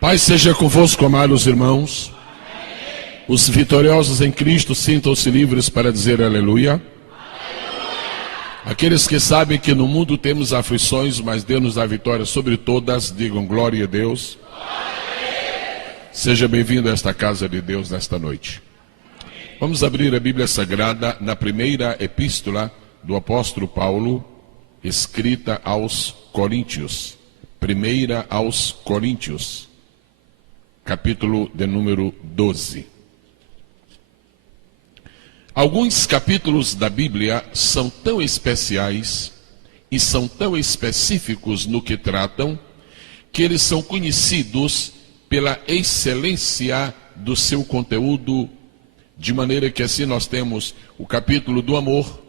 Paz seja convosco, amados irmãos. Os vitoriosos em Cristo sintam-se livres para dizer aleluia. Aqueles que sabem que no mundo temos aflições, mas Deus nos dá vitória sobre todas, digam glória a Deus. Seja bem-vindo a esta casa de Deus nesta noite. Vamos abrir a Bíblia Sagrada na primeira epístola do apóstolo Paulo, escrita aos Coríntios. Primeira aos Coríntios, capítulo de número 12. Alguns capítulos da Bíblia são tão especiais e são tão específicos no que tratam, que eles são conhecidos pela excelência do seu conteúdo, de maneira que assim nós temos o capítulo do amor,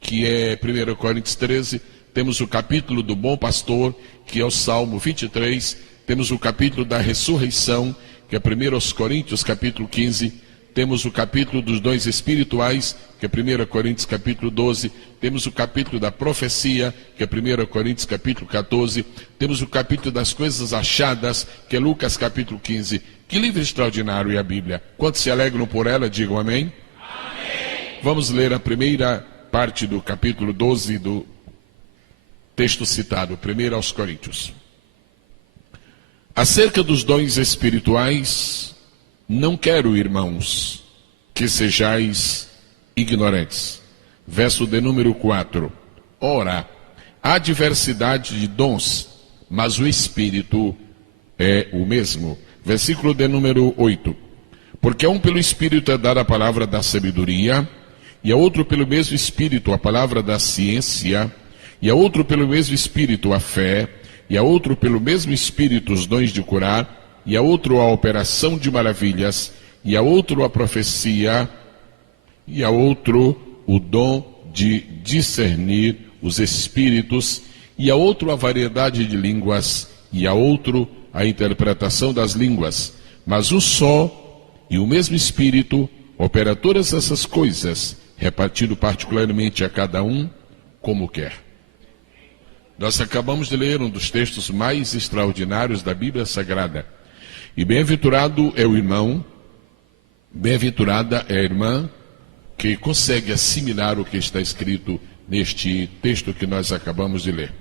que é 1 Coríntios 13, temos o capítulo do bom pastor, que é o Salmo 23, temos o capítulo da ressurreição, que é 1 Coríntios capítulo 15, temos o capítulo dos dons espirituais, que é 1 Coríntios capítulo 12, temos o capítulo da profecia, que é 1 Coríntios capítulo 14, temos o capítulo das coisas achadas, que é Lucas capítulo 15. Que livro extraordinário é a Bíblia. Quantos se alegram por ela, digam amém. Amém. Vamos ler a primeira parte do capítulo 12 do texto citado, 1 aos Coríntios. Acerca dos dons espirituais, não quero, irmãos, que sejais ignorantes. Verso de número 4. Ora, há diversidade de dons, mas o Espírito é o mesmo. Versículo de número 8. Porque a um pelo Espírito é dada a palavra da sabedoria, e a outro pelo mesmo Espírito a palavra da ciência, e a outro pelo mesmo Espírito a fé, e a outro pelo mesmo Espírito os dons de curar, e a outro a operação de maravilhas, e a outro a profecia, e a outro o dom de discernir os espíritos, e a outro a variedade de línguas, e a outro a interpretação das línguas. Mas um só e o mesmo Espírito opera todas essas coisas, repartindo particularmente a cada um como quer. Nós acabamos de ler um dos textos mais extraordinários da Bíblia Sagrada. E bem-aventurado é o irmão, bem-aventurada é a irmã, que consegue assimilar o que está escrito neste texto que nós acabamos de ler.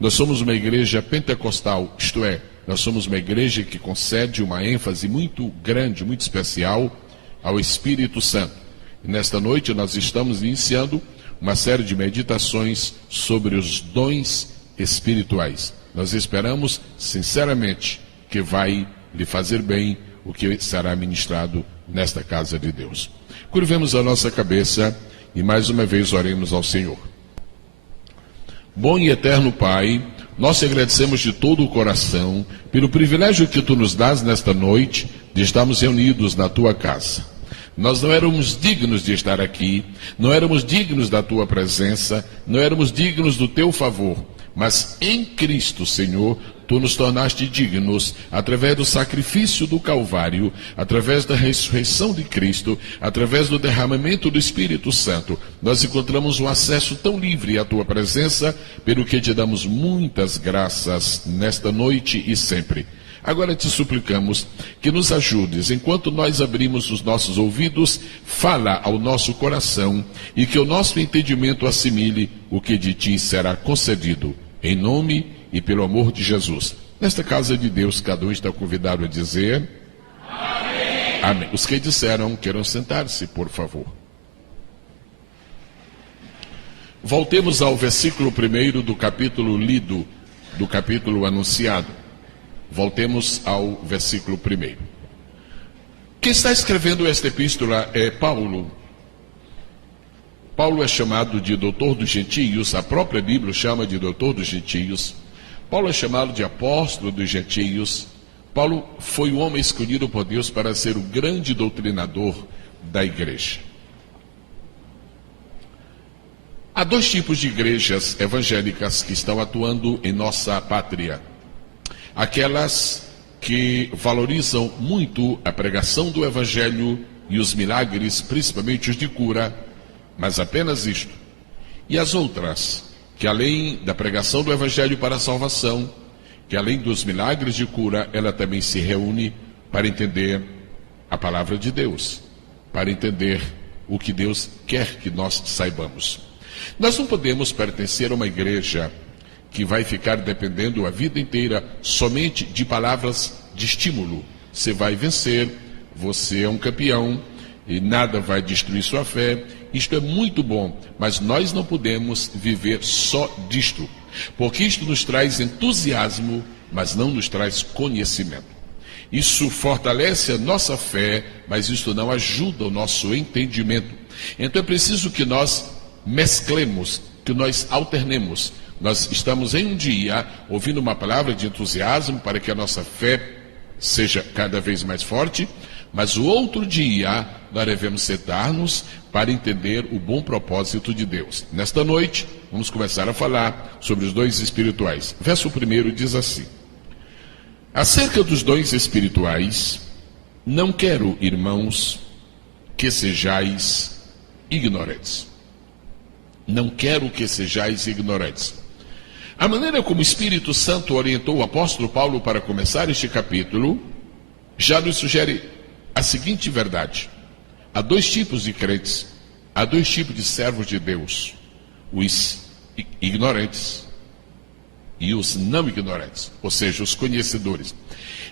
Nós somos uma igreja pentecostal, isto é, nós somos uma igreja que concede uma ênfase muito grande, muito especial ao Espírito Santo. E nesta noite nós estamos iniciando uma série de meditações sobre os dons espirituais. Nós esperamos, sinceramente, que vai lhe fazer bem o que será ministrado nesta casa de Deus. Curvemos a nossa cabeça e mais uma vez oremos ao Senhor. Bom e eterno Pai, nós te agradecemos de todo o coração pelo privilégio que tu nos dás nesta noite de estarmos reunidos na tua casa. Nós não éramos dignos de estar aqui, não éramos dignos da tua presença, não éramos dignos do teu favor, mas em Cristo, Senhor, tu nos tornaste dignos através do sacrifício do Calvário, através da ressurreição de Cristo, através do derramamento do Espírito Santo. Nós encontramos um acesso tão livre à tua presença, pelo que te damos muitas graças nesta noite e sempre. Agora te suplicamos que nos ajudes, enquanto nós abrimos os nossos ouvidos, fala ao nosso coração e que o nosso entendimento assimile o que de ti será concedido. Em nome e pelo amor de Jesus. Nesta casa de Deus, cada um está convidado a dizer amém. Amém. Os que disseram, queiram sentar-se, por favor. Voltemos ao versículo 1 do capítulo lido, do capítulo anunciado. Voltemos ao versículo 1. Quem está escrevendo esta epístola é Paulo. Paulo é chamado de doutor dos gentios, a própria Bíblia chama de doutor dos gentios. Paulo é chamado de apóstolo dos gentios. Paulo foi o homem escolhido por Deus para ser o grande doutrinador da igreja. Há dois tipos de igrejas evangélicas que estão atuando em nossa pátria. Aquelas que valorizam muito a pregação do evangelho e os milagres, principalmente os de cura, mas apenas isto. E as outras, que além da pregação do evangelho para a salvação, que além dos milagres de cura, ela também se reúne para entender a palavra de Deus, para entender o que Deus quer que nós saibamos. Nós não podemos pertencer a uma igreja que vai ficar dependendo a vida inteira somente de palavras de estímulo. Você vai vencer, você é um campeão e nada vai destruir sua fé. Isto é muito bom, mas nós não podemos viver só disto, porque isto nos traz entusiasmo, mas não nos traz conhecimento. Isso fortalece a nossa fé, mas isso não ajuda o nosso entendimento. Então é preciso que nós mesclemos, que nós alternemos. Nós estamos em um dia ouvindo uma palavra de entusiasmo para que a nossa fé seja cada vez mais forte, mas o outro dia nós devemos sentar-nos para entender o bom propósito de Deus. Nesta noite, vamos começar a falar sobre os dons espirituais. Verso 1 diz assim: acerca dos dons espirituais, não quero, irmãos, que sejais ignorantes. Não quero que sejais ignorantes. A maneira como o Espírito Santo orientou o apóstolo Paulo para começar este capítulo já nos sugere a seguinte verdade: há dois tipos de crentes, há dois tipos de servos de Deus: os ignorantes e os não ignorantes, ou seja, os conhecedores.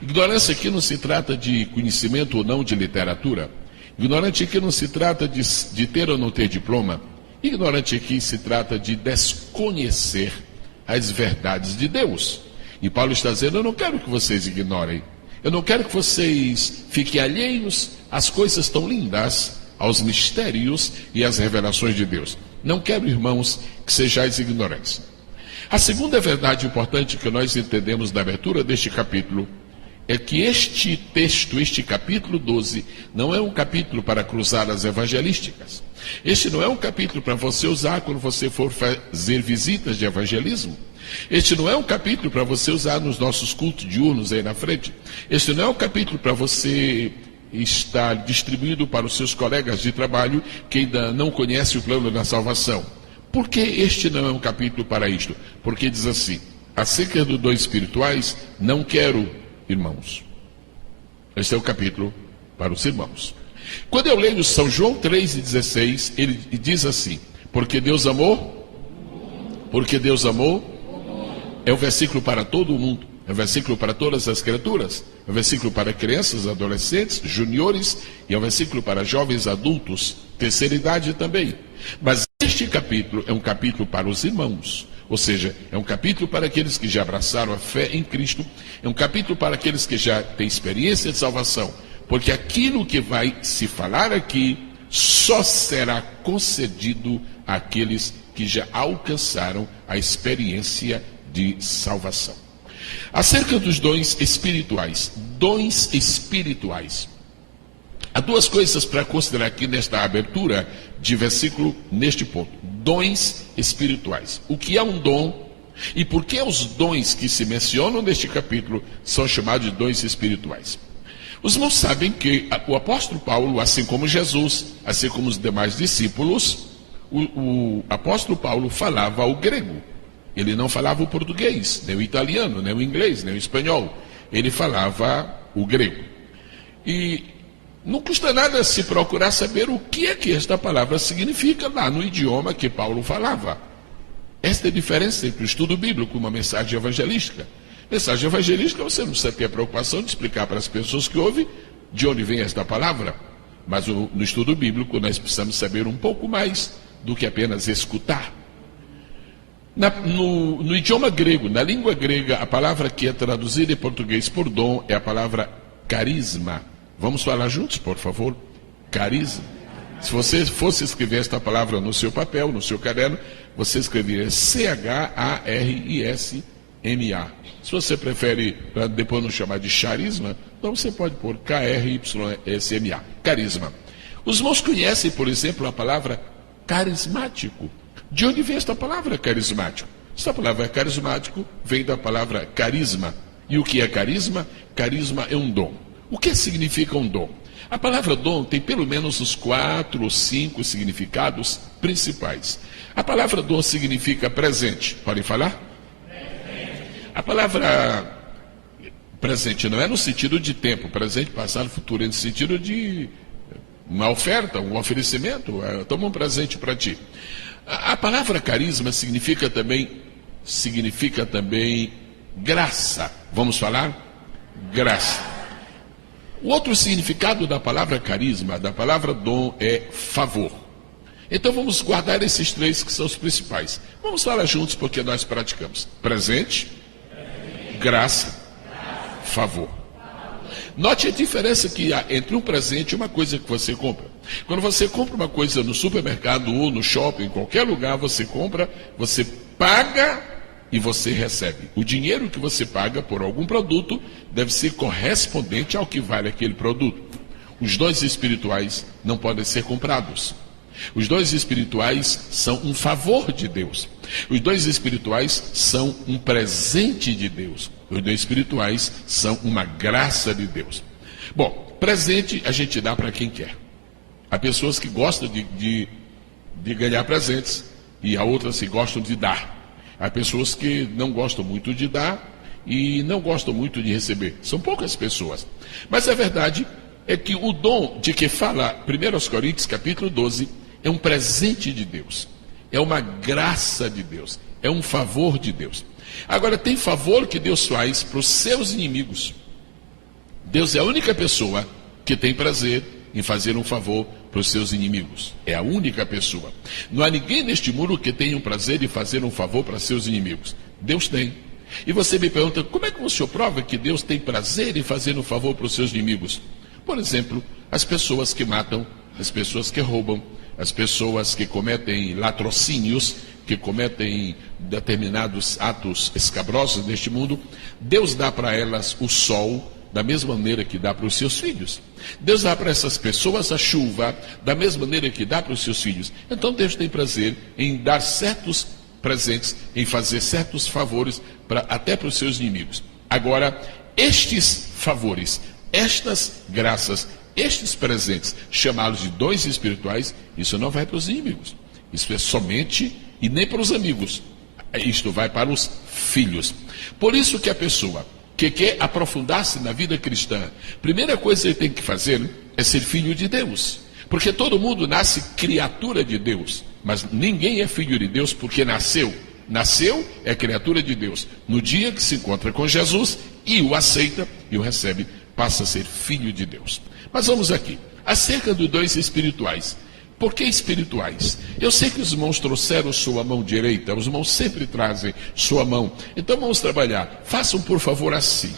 Ignorância aqui não se trata de conhecimento ou não de literatura. Ignorante aqui não se trata de ter ou não ter diploma. Ignorante aqui se trata de desconhecer as verdades de Deus. E Paulo está dizendo: eu não quero que vocês ignorem. Eu não quero que vocês fiquem alheios às coisas tão lindas, aos mistérios e às revelações de Deus. Não quero, irmãos, que sejais ignorantes. A segunda verdade importante que nós entendemos na abertura deste capítulo é que este texto, este capítulo 12, não é um capítulo para cruzadas evangelísticas. Este não é um capítulo para você usar quando você for fazer visitas de evangelismo. Este não é um capítulo para você usar nos nossos cultos diurnos aí na frente. Este não é um capítulo para você estar distribuindo para os seus colegas de trabalho que ainda não conhecem o plano da salvação. Por que este não é um capítulo para isto? Porque diz assim: acerca dos dons espirituais, não quero, irmãos. Este é o capítulo para os irmãos. Quando eu leio São João 3,16, ele diz assim: porque Deus amou, porque Deus amou, é um versículo para todo o mundo, é um versículo para todas as criaturas, é um versículo para crianças, adolescentes, juniores, e é um versículo para jovens adultos, terceira idade também. Mas este capítulo é um capítulo para os irmãos. Ou seja, é um capítulo para aqueles que já abraçaram a fé em Cristo, é um capítulo para aqueles que já têm experiência de salvação, porque aquilo que vai se falar aqui só será concedido àqueles que já alcançaram a experiência de salvação. Acerca dos dons espirituais, dons espirituais. Há duas coisas para considerar aqui nesta abertura de versículo, neste ponto: dons espirituais. O que é um dom e por que os dons que se mencionam neste capítulo são chamados de dons espirituais? Os irmãos sabem que o apóstolo Paulo, assim como Jesus, assim como os demais discípulos, o apóstolo Paulo falava o grego. Ele não falava o português, nem o italiano, nem o inglês, nem o espanhol. Ele falava o grego. E não custa nada se procurar saber o que é que esta palavra significa lá no idioma que Paulo falava. Esta é a diferença entre o estudo bíblico e uma mensagem evangelística. Mensagem evangelística, você não precisa ter a preocupação de explicar para as pessoas que ouvem de onde vem esta palavra. Mas no estudo bíblico nós precisamos saber um pouco mais do que apenas escutar. No idioma grego, na língua grega, a palavra que é traduzida em português por dom é a palavra carisma. Vamos falar juntos, por favor? Carisma. Se você fosse escrever esta palavra no seu papel, no seu caderno, você escreveria Charisma. Se você prefere, para depois não chamar de charisma, então você pode pôr Krysma. Carisma. Os irmãos conhecem, por exemplo, a palavra carismático. De onde vem esta palavra carismático? Esta palavra carismático vem da palavra carisma. E o que é carisma? Carisma é um dom. O que significa um dom? A palavra dom tem pelo menos os 4 ou 5 significados principais. A palavra dom significa presente. Podem falar? Presente. A palavra presente não é no sentido de tempo, presente, passado, futuro, é no sentido de uma oferta, um oferecimento. Toma um presente para ti. A palavra carisma significa também graça. Vamos falar? Graça. O outro significado da palavra carisma, da palavra dom, é favor. Então vamos guardar esses três que são os principais. Vamos falar juntos porque nós praticamos. Presente, graça, favor. Note a diferença que há entre um presente e uma coisa que você compra. Quando você compra uma coisa no supermercado ou no shopping, em qualquer lugar você compra, você paga e você recebe. O dinheiro que você paga por algum produto deve ser correspondente ao que vale aquele produto. Os dons espirituais não podem ser comprados. Os dons espirituais são um favor de Deus. Os dons espirituais são um presente de Deus. Os dons espirituais são uma graça de Deus. Bom, presente a gente dá para quem quer. Há pessoas que gostam de ganhar presentes e há outras que gostam de dar. Há pessoas que não gostam muito de dar e não gostam muito de receber. São poucas pessoas. Mas a verdade é que o dom de que fala 1 Coríntios capítulo 12 é um presente de Deus. É uma graça de Deus. É um favor de Deus. Agora, tem favor que Deus faz para os seus inimigos. Deus é a única pessoa que tem prazer em fazer um favor para os seus inimigos. É a única pessoa. Não há ninguém neste mundo que tenha um prazer em fazer um favor para seus inimigos. Deus tem. E você me pergunta, como é que o senhor prova que Deus tem prazer em fazer um favor para os seus inimigos? Por exemplo, as pessoas que matam, as pessoas que roubam, as pessoas que cometem latrocínios, que cometem determinados atos escabrosos neste mundo, Deus dá para elas o sol da mesma maneira que dá para os seus filhos. Deus dá para essas pessoas a chuva da mesma maneira que dá para os seus filhos. Então Deus tem prazer em dar certos presentes, em fazer certos favores até para os seus inimigos. Agora, estes favores, estas graças, estes presentes, chamá-los de dons espirituais, isso não vai para os inimigos. Isso é somente, e nem para os amigos. Isto vai para os filhos. Por isso que a pessoa que quer aprofundar-se na vida cristã, primeira coisa que ele tem que fazer é ser filho de Deus. Porque todo mundo nasce criatura de Deus, mas ninguém é filho de Deus porque nasceu. Nasceu é criatura de Deus. No dia que se encontra com Jesus e o aceita e o recebe, passa a ser filho de Deus. Mas vamos aqui, acerca dos dons espirituais. Por que espirituais? Eu sei que os irmãos trouxeram sua mão direita, os irmãos sempre trazem sua mão. Então vamos trabalhar. Façam, por favor, assim.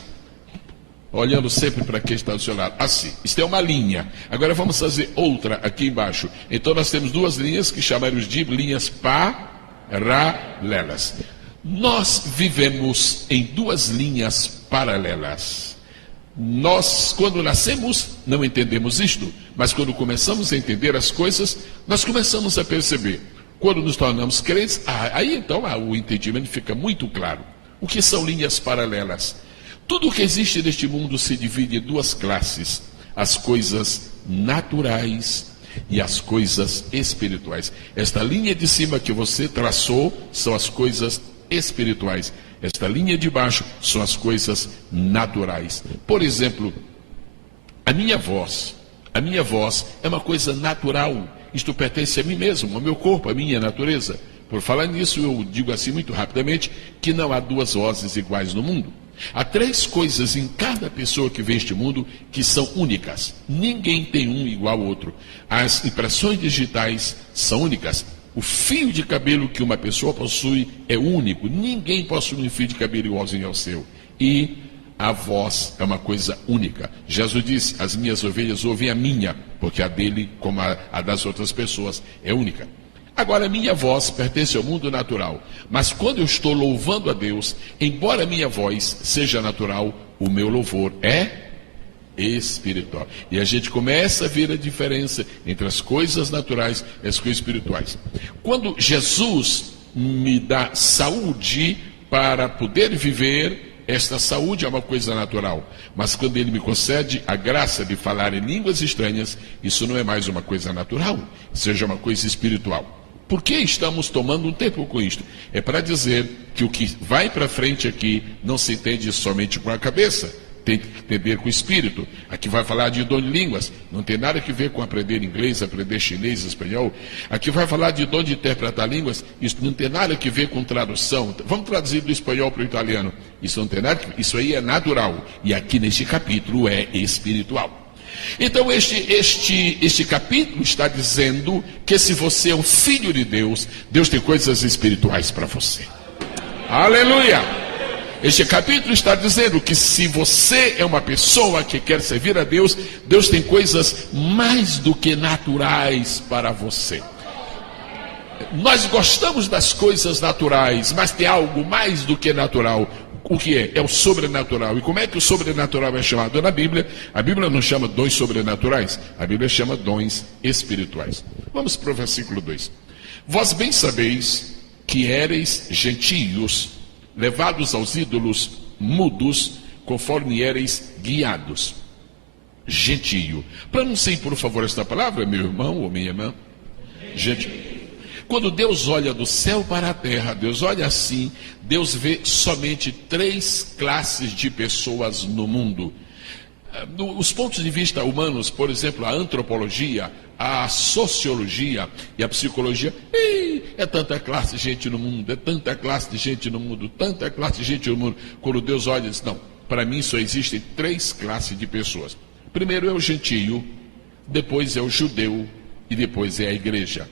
Olhando sempre para quem está do seu lado. Assim. Isto é uma linha. Agora vamos fazer outra aqui embaixo. Então nós temos duas linhas que chamamos de linhas paralelas. Nós vivemos em duas linhas paralelas. Nós, quando nascemos, não entendemos isto, mas quando começamos a entender as coisas, nós começamos a perceber. Quando nos tornamos crentes, aí então o entendimento fica muito claro. O que são linhas paralelas? Tudo o que existe neste mundo se divide em duas classes: as coisas naturais e as coisas espirituais. Esta linha de cima que você traçou são as coisas espirituais. Esta linha de baixo são as coisas naturais. Por exemplo, a minha voz é uma coisa natural. Isto pertence a mim mesmo, ao meu corpo, à minha natureza. Por falar nisso, eu digo assim muito rapidamente que não há duas vozes iguais no mundo. Há três coisas em cada pessoa que vê este mundo que são únicas. Ninguém tem um igual ao outro. As impressões digitais são únicas. O fio de cabelo que uma pessoa possui é único. Ninguém possui um fio de cabelo igualzinho ao seu. E a voz é uma coisa única. Jesus disse: as minhas ovelhas ouvem a minha, porque a dele, como a das outras pessoas, é única. Agora, a minha voz pertence ao mundo natural. Mas quando eu estou louvando a Deus, embora a minha voz seja natural, o meu louvor é espiritual. E a gente começa a ver a diferença entre as coisas naturais e as coisas espirituais. Quando Jesus me dá saúde para poder viver, esta saúde é uma coisa natural. Mas quando ele me concede a graça de falar em línguas estranhas, isso não é mais uma coisa natural, seja uma coisa espiritual. Por que estamos tomando um tempo com isto? É para dizer que o que vai para frente aqui não se entende somente com a cabeça, tem que entender com o espírito. Aqui vai falar de dom de línguas, não tem nada a ver com aprender inglês, aprender chinês, espanhol. Aqui vai falar de dom de interpretar línguas, isso não tem nada a ver com tradução. Vamos traduzir do espanhol para o italiano. Isso não tem nada, isso aí é natural. E aqui neste capítulo é espiritual. Então este capítulo está dizendo que se você é um filho de Deus, Deus tem coisas espirituais para você. Aleluia! Este capítulo está dizendo que se você é uma pessoa que quer servir a Deus, Deus tem coisas mais do que naturais para você. Nós gostamos das coisas naturais, mas tem algo mais do que natural. O que é? É o sobrenatural. E como é que o sobrenatural é chamado na Bíblia? A Bíblia não chama dons sobrenaturais, a Bíblia chama dons espirituais. Vamos para o versículo 2. Vós bem sabeis que éreis gentios, levados aos ídolos mudos, conforme éreis guiados. Gentio. Pronuncie, por favor, esta palavra, meu irmão ou minha irmã. Gentio. Quando Deus olha do céu para a terra, Deus olha assim, Deus vê somente 3 classes de pessoas no mundo. Os pontos de vista humanos, por exemplo, a antropologia, a sociologia e a psicologia, é tanta classe de gente no mundo, é tanta classe de gente no mundo, tanta classe de gente no mundo. Quando Deus olha, diz, não, para mim só existem 3 classes de pessoas. Primeiro é o gentio, depois é o judeu e depois é a igreja.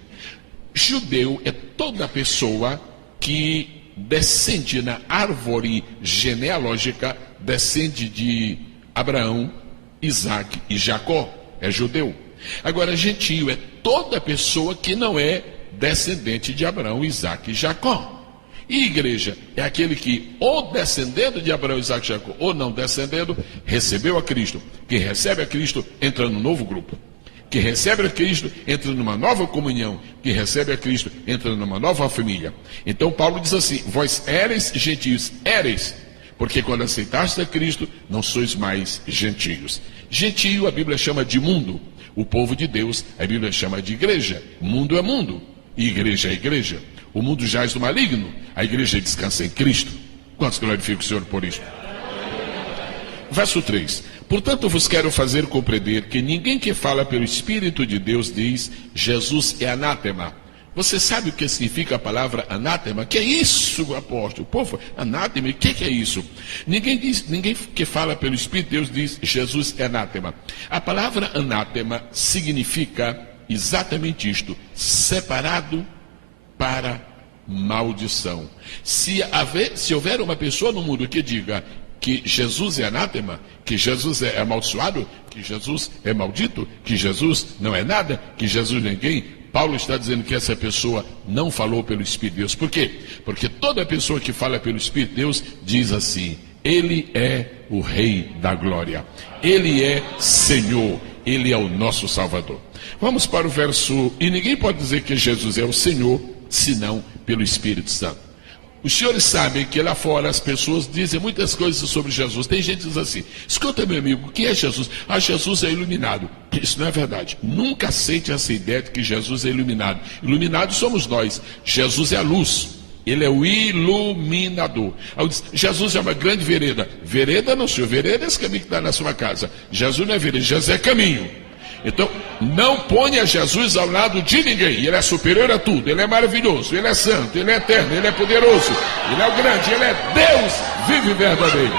Judeu é toda pessoa que descende na árvore genealógica, descende de Abraão, Isaac e Jacó, é judeu. Agora, gentio é toda pessoa que não é descendente de Abraão, Isaac e Jacó. E igreja é aquele que, ou descendendo de Abraão, Isaac e Jacó, ou não descendendo, recebeu a Cristo. Quem recebe a Cristo entra no novo grupo. Que recebe a Cristo, entra numa nova comunhão. Que recebe a Cristo, entra numa nova família. Então Paulo diz assim, vós éreis gentios, éreis, porque quando aceitaste a Cristo, não sois mais gentios. Gentio a Bíblia chama de mundo. O povo de Deus, a Bíblia chama de igreja. Mundo é mundo, e igreja é igreja. O mundo jaz do maligno, a igreja descansa em Cristo. Quantos glorificam o Senhor por isso? Verso 3. Portanto, vos quero fazer compreender que ninguém que fala pelo Espírito de Deus diz, Jesus é anátema. Você sabe o que significa a palavra anátema? Que é isso, apóstolo? Povo, anátema, o que é isso? Ninguém que fala pelo Espírito de Deus diz, Jesus é anátema. A palavra anátema significa exatamente isto, separado para maldição. Se houver uma pessoa no mundo que diga que Jesus é anátema, que Jesus é amaldiçoado, que Jesus é maldito, que Jesus não é nada, que Jesus não é ninguém, Paulo está dizendo que essa pessoa não falou pelo Espírito de Deus. Por quê? Porque toda pessoa que fala pelo Espírito de Deus diz assim, Ele é o Rei da Glória, Ele é Senhor, Ele é o nosso Salvador. Vamos para o verso, e ninguém pode dizer que Jesus é o Senhor, senão pelo Espírito Santo. Os senhores sabem que lá fora as pessoas dizem muitas coisas sobre Jesus. Tem gente que diz assim, escuta meu amigo, o que é Jesus? Ah, Jesus é iluminado. Isso não é verdade. Nunca aceite essa ideia de que Jesus é iluminado. Iluminados somos nós. Jesus é a luz. Ele é o iluminador. Jesus é uma grande vereda. Vereda não, senhor. Vereda é esse caminho que está na sua casa. Jesus não é vereda, Jesus é caminho. Então, não ponha Jesus ao lado de ninguém. Ele é superior a tudo, ele é maravilhoso, ele é santo, ele é eterno, ele é poderoso, ele é o grande, ele é Deus vivo e verdadeiro.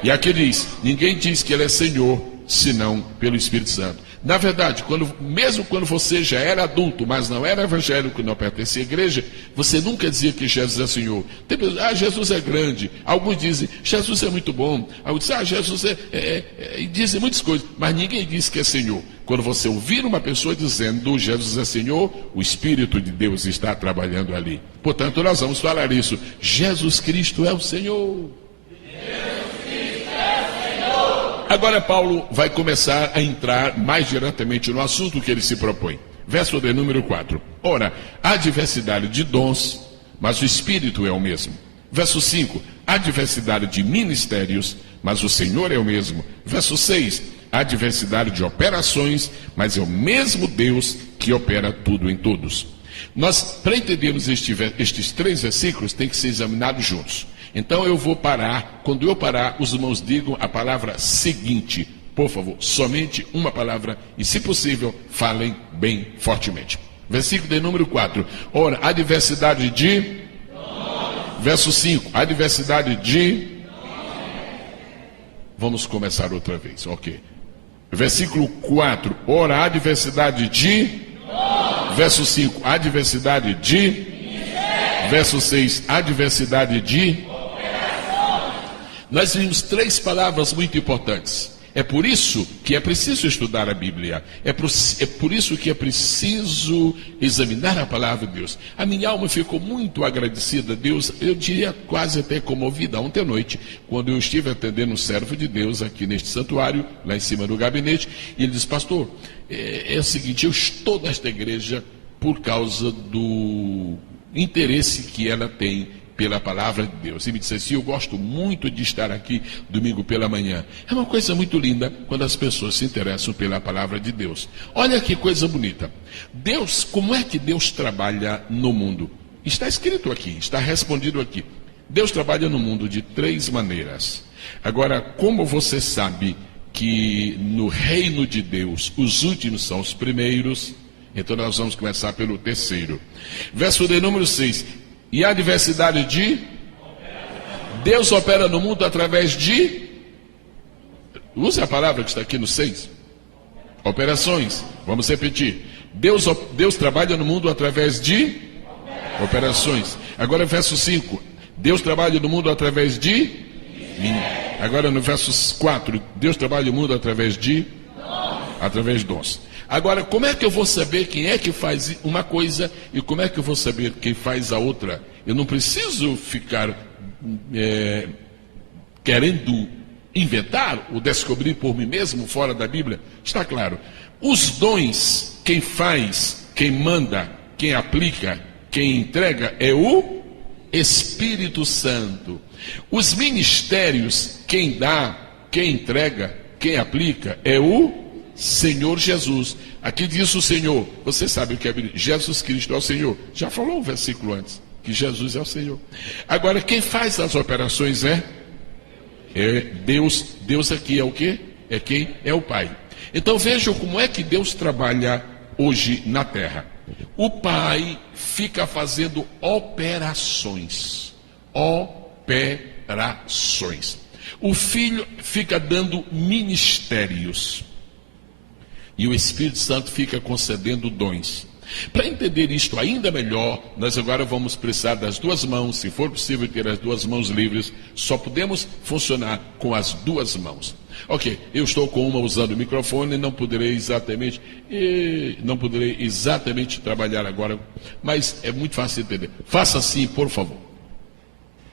E aqui diz, ninguém diz que ele é Senhor, senão pelo Espírito Santo. Na verdade, mesmo quando você já era adulto, mas não era evangélico, não pertencia à igreja, você nunca dizia que Jesus é Senhor. Tem pessoas, Jesus é grande. Alguns dizem, Jesus é muito bom. Alguns dizem, Jesus e dizem muitas coisas, mas ninguém diz que é Senhor. Quando você ouvir uma pessoa dizendo, Jesus é Senhor, o Espírito de Deus está trabalhando ali. Portanto, nós vamos falar isso. Jesus Cristo é o Senhor. Agora Paulo vai começar a entrar mais diretamente no assunto que ele se propõe. Verso de número 4. Ora, há diversidade de dons, mas o Espírito é o mesmo. Verso 5. Há diversidade de ministérios, mas o Senhor é o mesmo. Verso 6. Há diversidade de operações, mas é o mesmo Deus que opera tudo em todos. Nós, para entendermos estes 3 versículos, tem que ser examinados juntos. Então eu vou parar. Quando eu parar, os irmãos digam a palavra seguinte. Por favor, somente uma palavra e, se possível, falem bem fortemente. Versículo de número 4. Ora, a diversidade de... Verso 5. A diversidade de... Vamos começar outra vez, ok. Versículo 4. Ora, a diversidade de... Verso 5. A diversidade de... Verso 6. A diversidade de... Nós vimos 3 palavras muito importantes. É por isso que é preciso estudar a Bíblia. É por isso que é preciso examinar a palavra de Deus. A minha alma ficou muito agradecida a Deus, eu diria quase até comovida ontem à noite, quando eu estive atendendo um servo de Deus aqui neste santuário, lá em cima do gabinete, e ele disse: pastor, é o seguinte, eu estou nesta igreja por causa do interesse que ela tem pela palavra de Deus. E me disse assim: eu gosto muito de estar aqui domingo pela manhã. É uma coisa muito linda quando as pessoas se interessam pela palavra de Deus. Olha que coisa bonita. Deus, como é que Deus trabalha no mundo? Está escrito aqui, está respondido aqui. Deus trabalha no mundo de 3 maneiras. Agora, como você sabe que no reino de Deus os últimos são os primeiros, então nós vamos começar pelo terceiro. Verso de número 6. E a diversidade de... Deus opera no mundo através de... Use a palavra que está aqui no 6. Operações. Vamos repetir. Deus trabalha no mundo através de... Operações. Agora verso 5. Deus trabalha no mundo através de... Agora no verso 4. Deus trabalha no mundo através de... Através de dons. Agora, como é que eu vou saber quem é que faz uma coisa e como é que eu vou saber quem faz a outra? Eu não preciso ficar querendo inventar ou descobrir por mim mesmo fora da Bíblia. Está claro. Os dons, quem faz, quem manda, quem aplica, quem entrega é o Espírito Santo. Os ministérios, quem dá, quem entrega, quem aplica é o Senhor Jesus. Aqui diz o Senhor. Você sabe o que é Jesus Cristo é o Senhor. Já falou um versículo antes que Jesus é o Senhor. Agora, quem faz as operações é Deus. Deus aqui é o quê? É quem? É o Pai. Então vejam como é que Deus trabalha hoje na terra. O Pai fica fazendo operações. Operações. O Filho fica dando ministérios. E o Espírito Santo fica concedendo dons. Para entender isto ainda melhor, nós agora vamos precisar das 2 mãos. Se for possível ter as 2 mãos livres, só podemos funcionar com as 2 mãos. Ok, eu estou com uma usando o microfone, não poderei exatamente trabalhar agora, mas é muito fácil de entender. Faça assim, por favor.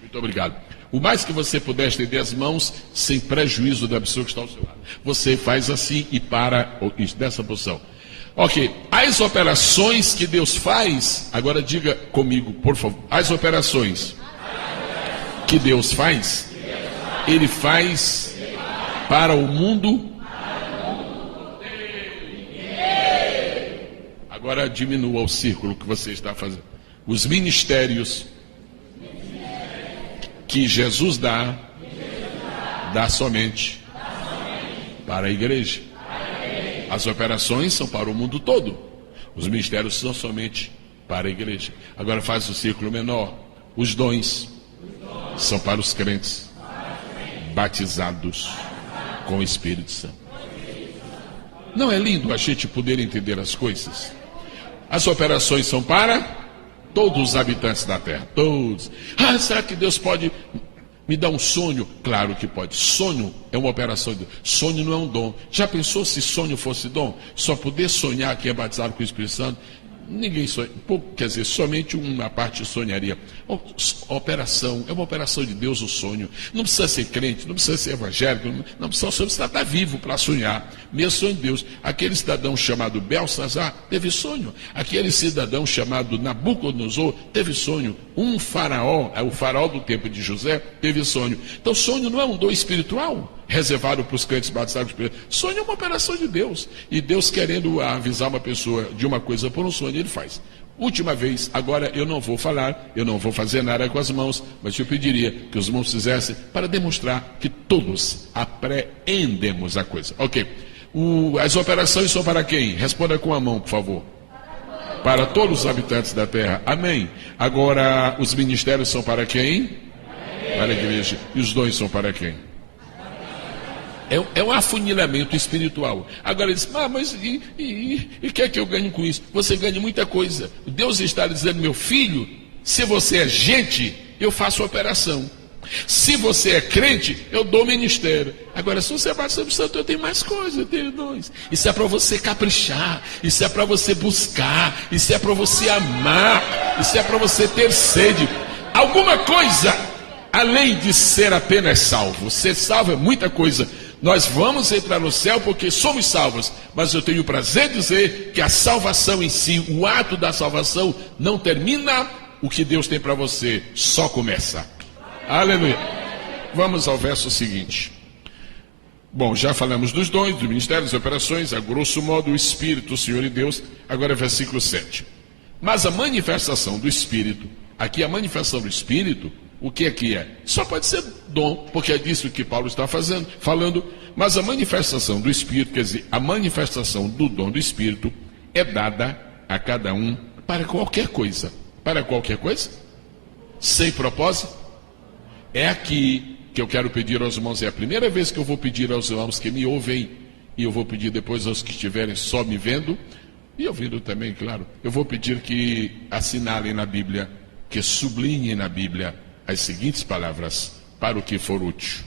Muito obrigado. O mais que você puder estender as mãos, sem prejuízo da pessoa que está ao seu lado. Você faz assim e para nessa posição. Ok, as operações que Deus faz, agora diga comigo, por favor. As operações que Deus faz, Ele faz para o mundo. Agora diminua o círculo que você está fazendo. Os ministérios que Jesus dá somente para a igreja. As operações são para o mundo todo. Os ministérios são somente para a igreja. Agora faz o círculo menor. Os dons são para os crentes batizados com o Espírito Santo. Não é lindo a gente poder entender as coisas? As operações são para todos os habitantes da terra, todos. Será que Deus pode me dar um sonho? Claro que pode. Sonho é uma operação de Deus. Sonho não é um dom. Já pensou se sonho fosse dom? Só poder sonhar quem é batizado com o Espírito Santo? Ninguém sonha. Quer dizer, somente uma parte sonharia. Operação, é uma operação de Deus o sonho. Não precisa ser crente, não precisa ser evangélico, não precisa estar vivo para sonhar. Mesmo sonho de Deus. Aquele cidadão chamado Belsazar teve sonho. Aquele cidadão chamado Nabucodonosor teve sonho. Um faraó, o faraó do tempo de José, teve sonho. Então sonho não é um dom espiritual reservado para os crentes batizados com o Espírito. Sonho é uma operação de Deus. E Deus, querendo avisar uma pessoa de uma coisa por um sonho, Ele faz. última vez, agora eu não vou falar, eu não vou fazer nada com as mãos, mas eu pediria que os irmãos fizessem para demonstrar que todos apreendemos a coisa. Ok. As operações são para quem? Responda com a mão, por favor. Para todos os habitantes da terra. Amém. Agora, os ministérios são para quem? Para a igreja. E os dons são para quem? É um afunilamento espiritual. Agora ele diz, mas e quer que eu ganhe com isso? Você ganha muita coisa. Deus está dizendo, meu filho, se você é gente, eu faço operação. Se você é crente, eu dou ministério. Agora, se você é batizado no Santo, eu tenho mais coisas, eu tenho dons. Isso é para você caprichar, isso é para você buscar, isso é para você amar, isso é para você ter sede. Alguma coisa, além de ser apenas salvo. Ser salvo é muita coisa. Nós vamos entrar no céu porque somos salvos, mas eu tenho o prazer de dizer que a salvação em si, o ato da salvação, não termina. O que Deus tem para você só começa. Aleluia. Vamos ao verso seguinte. Bom, já falamos dos dons, do ministério, das operações, a grosso modo o Espírito, o Senhor e Deus. Agora versículo 7. Mas a manifestação do Espírito, aqui a manifestação do Espírito, o que aqui é? Só pode ser dom, porque é disso que Paulo está falando, mas a manifestação do Espírito, quer dizer, a manifestação do dom do Espírito é dada a cada um para qualquer coisa. Para qualquer coisa? Sem propósito? É aqui que eu quero pedir aos irmãos, é a primeira vez que eu vou pedir aos irmãos que me ouvem, e eu vou pedir depois aos que estiverem só me vendo, e ouvindo também, claro, eu vou pedir que assinalem na Bíblia, que sublinhem na Bíblia as seguintes palavras, para o que for útil.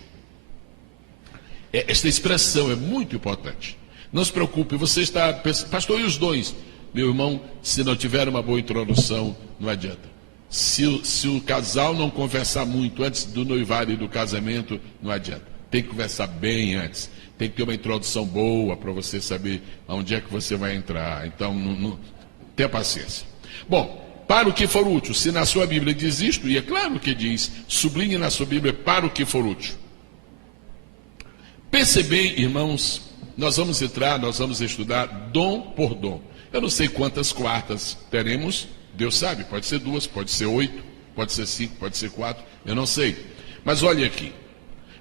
Esta expressão é muito importante. Não se preocupe, você está pensando, pastor, e os dons? Meu irmão, se não tiver uma boa introdução, não adianta. Se o casal não conversar muito antes do noivado e do casamento, não adianta. Tem que conversar bem antes. Tem que ter uma introdução boa para você saber aonde é que você vai entrar. Então, tenha paciência. Bom, para o que for útil. Se na sua Bíblia diz isto, e é claro que diz, sublinhe na sua Bíblia para o que for útil. Pense bem, irmãos, nós vamos estudar dom por dom. Eu não sei quantas quartas teremos, Deus sabe, pode ser 2, pode ser 8, pode ser 5, pode ser 4, eu não sei. Mas olhe aqui.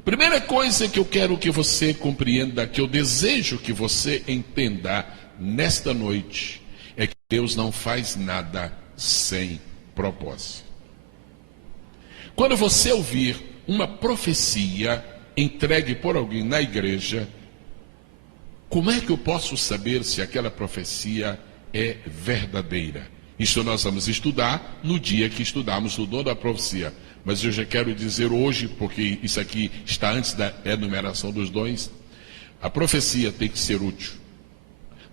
Primeira coisa que eu quero que você compreenda, que eu desejo que você entenda nesta noite, é que Deus não faz nada sem propósito. Quando você ouvir uma profecia entregue por alguém na igreja, como é que eu posso saber se aquela profecia é verdadeira? Isso nós vamos estudar no dia que estudarmos o dom da profecia. Mas eu já quero dizer hoje, porque isso aqui está antes da enumeração dos dons, a profecia tem que ser útil.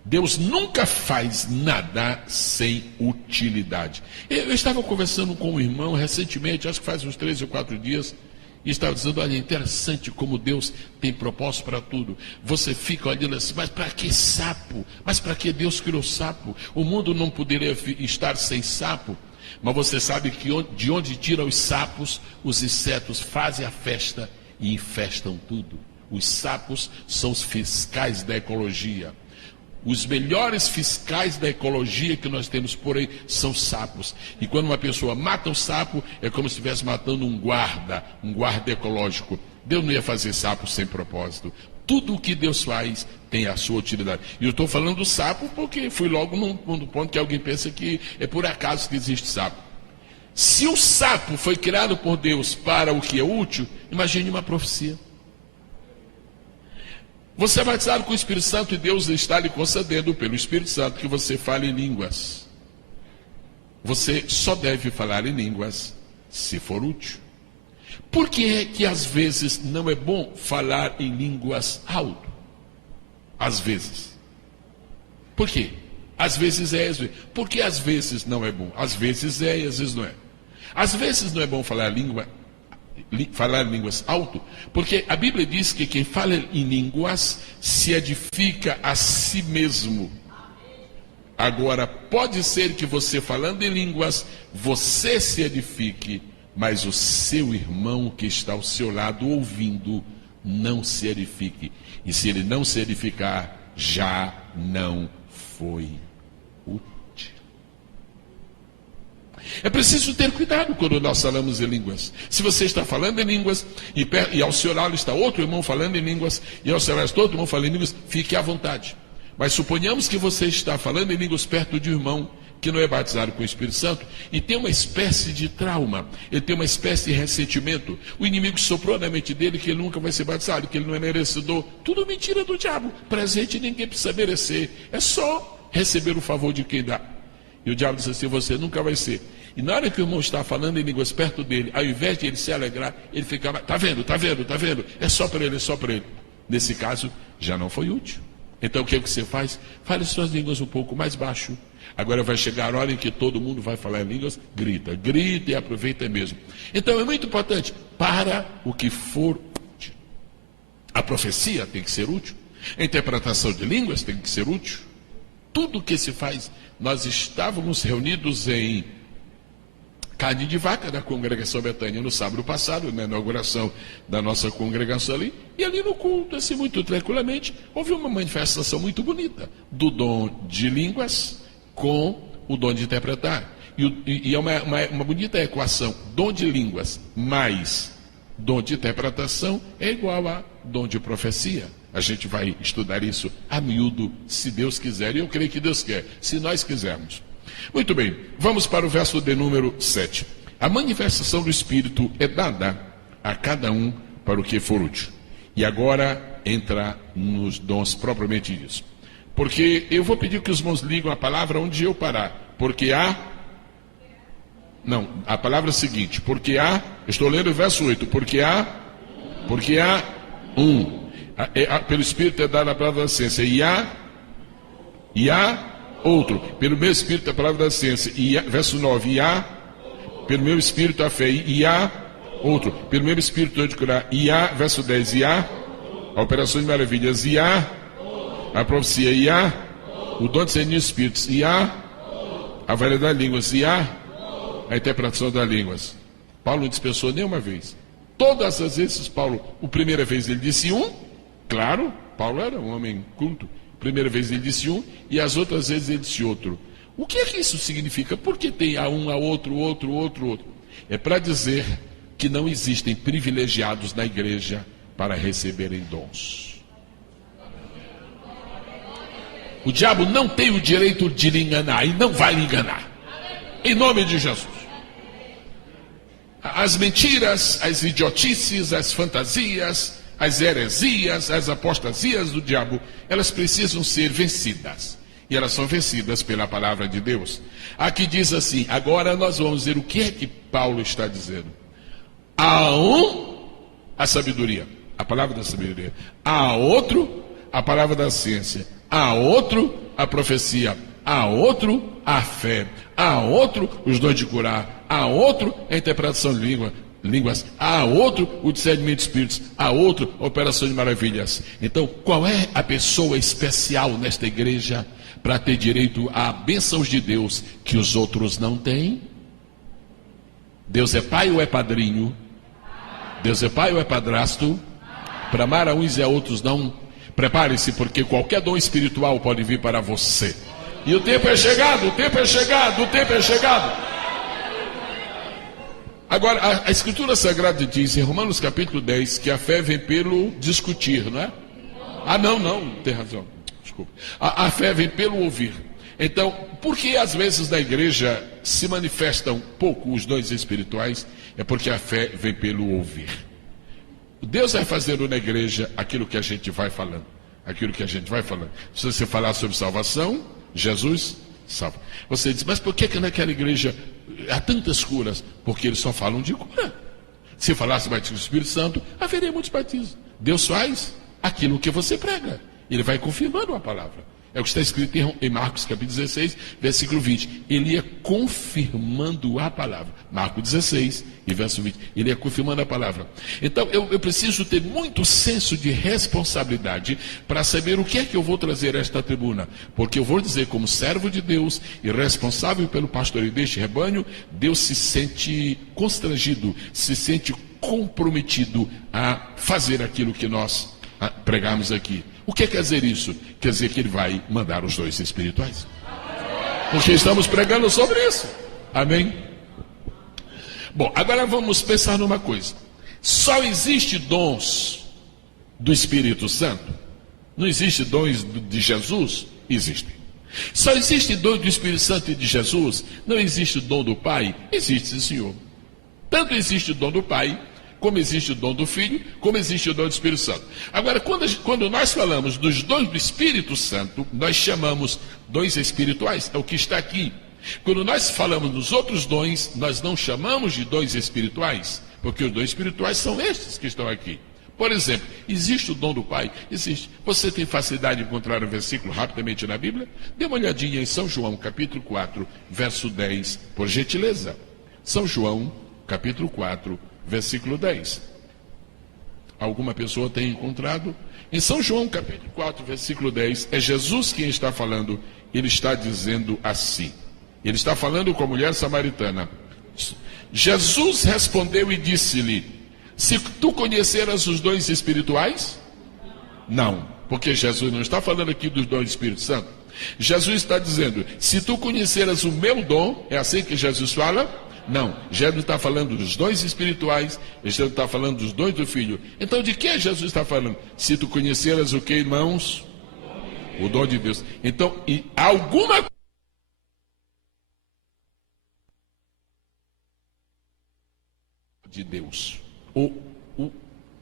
Deus nunca faz nada sem utilidade. Eu estava conversando com um irmão recentemente, acho que faz uns 3 ou 4 dias, e estava dizendo, olha, é interessante como Deus tem propósito para tudo. Você fica olhando assim, mas para que sapo? Mas para que Deus criou sapo? O mundo não poderia estar sem sapo. Mas você sabe que de onde tiram os sapos, os insetos fazem a festa e infestam tudo. Os sapos são os fiscais da ecologia. Os melhores fiscais da ecologia que nós temos por aí são sapos. E quando uma pessoa mata um sapo, é como se estivesse matando um guarda ecológico. Deus não ia fazer sapo sem propósito. Tudo o que Deus faz tem a sua utilidade. E eu estou falando do sapo porque fui logo num ponto que alguém pensa que é por acaso que existe sapo. Se o sapo foi criado por Deus para o que é útil, imagine uma profecia. Você é batizado com o Espírito Santo e Deus está lhe concedendo pelo Espírito Santo que você fale em línguas. Você só deve falar em línguas se for útil. Por que é que às vezes não é bom falar em línguas alto? Às vezes. Por quê? Às vezes é, às vezes. Por que às vezes não é bom? Às vezes é e às vezes não é. Às vezes não é bom falar línguas alto, porque a Bíblia diz que quem fala em línguas se edifica a si mesmo. Agora, pode ser que você falando em línguas, você se edifique, mas o seu irmão que está ao seu lado ouvindo, não se edifique. E se ele não se edificar, já não foi útil. É preciso ter cuidado quando nós falamos em línguas. Se você está falando em línguas e ao seu lado está outro irmão falando em línguas e ao seu lado está outro irmão falando em línguas, fique à vontade. Mas suponhamos que você está falando em línguas perto de um irmão que não é batizado com o Espírito Santo e tem uma espécie de trauma, ele tem uma espécie de ressentimento. O inimigo soprou na mente dele que ele nunca vai ser batizado, que ele não é merecedor. Tudo mentira do diabo. Presente ninguém precisa merecer. É só receber o favor de quem dá. E o diabo diz assim: você nunca vai ser. E na hora que o irmão está falando em línguas perto dele, ao invés de ele se alegrar, ele ficava: tá vendo, tá vendo, tá vendo? É só para ele, é só para ele. Nesse caso, já não foi útil. Então o que você faz? Fale suas línguas um pouco mais baixo. Agora vai chegar a hora em que todo mundo vai falar em línguas, grita, grita e aproveita mesmo. Então é muito importante, para o que for útil. A profecia tem que ser útil, a interpretação de línguas tem que ser útil. Tudo o que se faz, nós estávamos reunidos em carne de vaca da congregação Betânia no sábado passado, na inauguração da nossa congregação ali, e ali no culto, assim muito tranquilamente, houve uma manifestação muito bonita do dom de línguas com o dom de interpretar. E é uma bonita equação: dom de línguas mais dom de interpretação é igual a dom de profecia. A gente vai estudar isso a miúdo, se Deus quiser, e eu creio que Deus quer, se nós quisermos. Muito bem, vamos para o verso de número 7. A manifestação do Espírito é dada a cada um para o que for útil. E agora entra nos dons propriamente disso. Porque eu vou pedir que os irmãos ligam a palavra onde eu parar. Porque há... Não, a palavra é a seguinte. Porque há... Estou lendo o verso 8. Porque há um. Pelo Espírito é dada a palavra da ciência. E há outro. Pelo meu Espírito é a palavra da ciência. Verso 9. E há... Pelo meu Espírito a fé. E há outro. Pelo meu Espírito de curar. E há... Verso 10. E há... A operação de maravilhas. E há... A profecia, e há o dom de discernir espíritos, e há a variedade de línguas, e há a interpretação das línguas. Paulo não dispensou nenhuma vez. Todas as vezes, Paulo, a primeira vez ele disse um, claro, Paulo era um homem culto. Primeira vez ele disse um, e as outras vezes ele disse outro. O que é que isso significa? Por que tem a um, a outro, outro? É para dizer que não existem privilegiados na igreja para receberem dons. O diabo não tem o direito de lhe enganar e não vai lhe enganar. Em nome de Jesus. As mentiras, as idiotices, as fantasias, as heresias, as apostasias do diabo, elas precisam ser vencidas. E elas são vencidas pela palavra de Deus. Aqui diz assim: agora nós vamos ver o que é que Paulo está dizendo. A um, a sabedoria, a palavra da sabedoria. A outro, a palavra da ciência. A outro, a profecia. A outro, a fé. A outro, os dons de curar. A outro, a interpretação de línguas. A outro, o discernimento de espíritos. A outro, a operação de maravilhas. Então, qual é a pessoa especial nesta igreja para ter direito a bênçãos de Deus que os outros não têm? Deus é pai ou é padrinho? Deus é pai ou é padrasto? Para amar a uns e a outros não. Prepare-se, porque qualquer dom espiritual pode vir para você. E o tempo é chegado, o tempo é chegado, o tempo é chegado. Agora, a Escritura Sagrada diz em Romanos capítulo 10 que a fé vem pelo discutir, não é? Não, tem razão, desculpa. A fé vem pelo ouvir. Então, por que às vezes na igreja se manifestam pouco os dons espirituais? É porque a fé vem pelo ouvir. Deus vai fazendo na igreja aquilo que a gente vai falando. Aquilo que a gente vai falando. Se você falar sobre salvação, Jesus salva. Você diz, mas por que naquela igreja há tantas curas? Porque eles só falam de cura. Se falasse batismo do Espírito Santo, haveria muitos batismos. Deus faz aquilo que você prega. Ele vai confirmando a palavra. É o que está escrito em Marcos capítulo 16, versículo 20. Ele ia confirmando a palavra. Marcos 16 e verso 20. Ele ia confirmando a palavra. Então eu preciso ter muito senso de responsabilidade para saber o que é que eu vou trazer a esta tribuna. Porque eu vou dizer, como servo de Deus e responsável pelo pastoreio deste rebanho, Deus se sente constrangido, se sente comprometido a fazer aquilo que nós pregamos aqui. O que quer dizer isso? Quer dizer que ele vai mandar os dons espirituais. Porque estamos pregando sobre isso. Amém? Bom, agora vamos pensar numa coisa. Só existe dons do Espírito Santo? Não existe dons de Jesus? Existem. Só existe dom do Espírito Santo e de Jesus? Não existe dom do Pai? Existe, sim, Senhor. Tanto existe o dom do Pai, como existe o dom do Filho, como existe o dom do Espírito Santo. Agora, quando nós falamos dos dons do Espírito Santo, nós chamamos dons espirituais, é o que está aqui. Quando nós falamos dos outros dons, nós não chamamos de dons espirituais, porque os dons espirituais são estes que estão aqui. Por exemplo, existe o dom do Pai? Existe. Você tem facilidade de encontrar um versículo rapidamente na Bíblia? Dê uma olhadinha em São João, capítulo 4, verso 10, por gentileza. São João, capítulo 4, versículo 10. Alguma pessoa tem encontrado? Em São João, capítulo 4, versículo 10, é Jesus quem está falando. Ele está dizendo assim. Ele está falando com a mulher samaritana. Jesus respondeu e disse-lhe: se tu conheceras os dons espirituais? Não, porque Jesus não está falando aqui dos dons do Espírito Santo. Jesus está dizendo: se tu conheceras o meu dom, é assim que Jesus fala? Não, Jesus está falando dos dons espirituais, Jesus está falando dos dons do Filho. Então de que Jesus está falando? Se tu conheceras o que, irmãos? O dom de Deus. Então, alguma de Deus.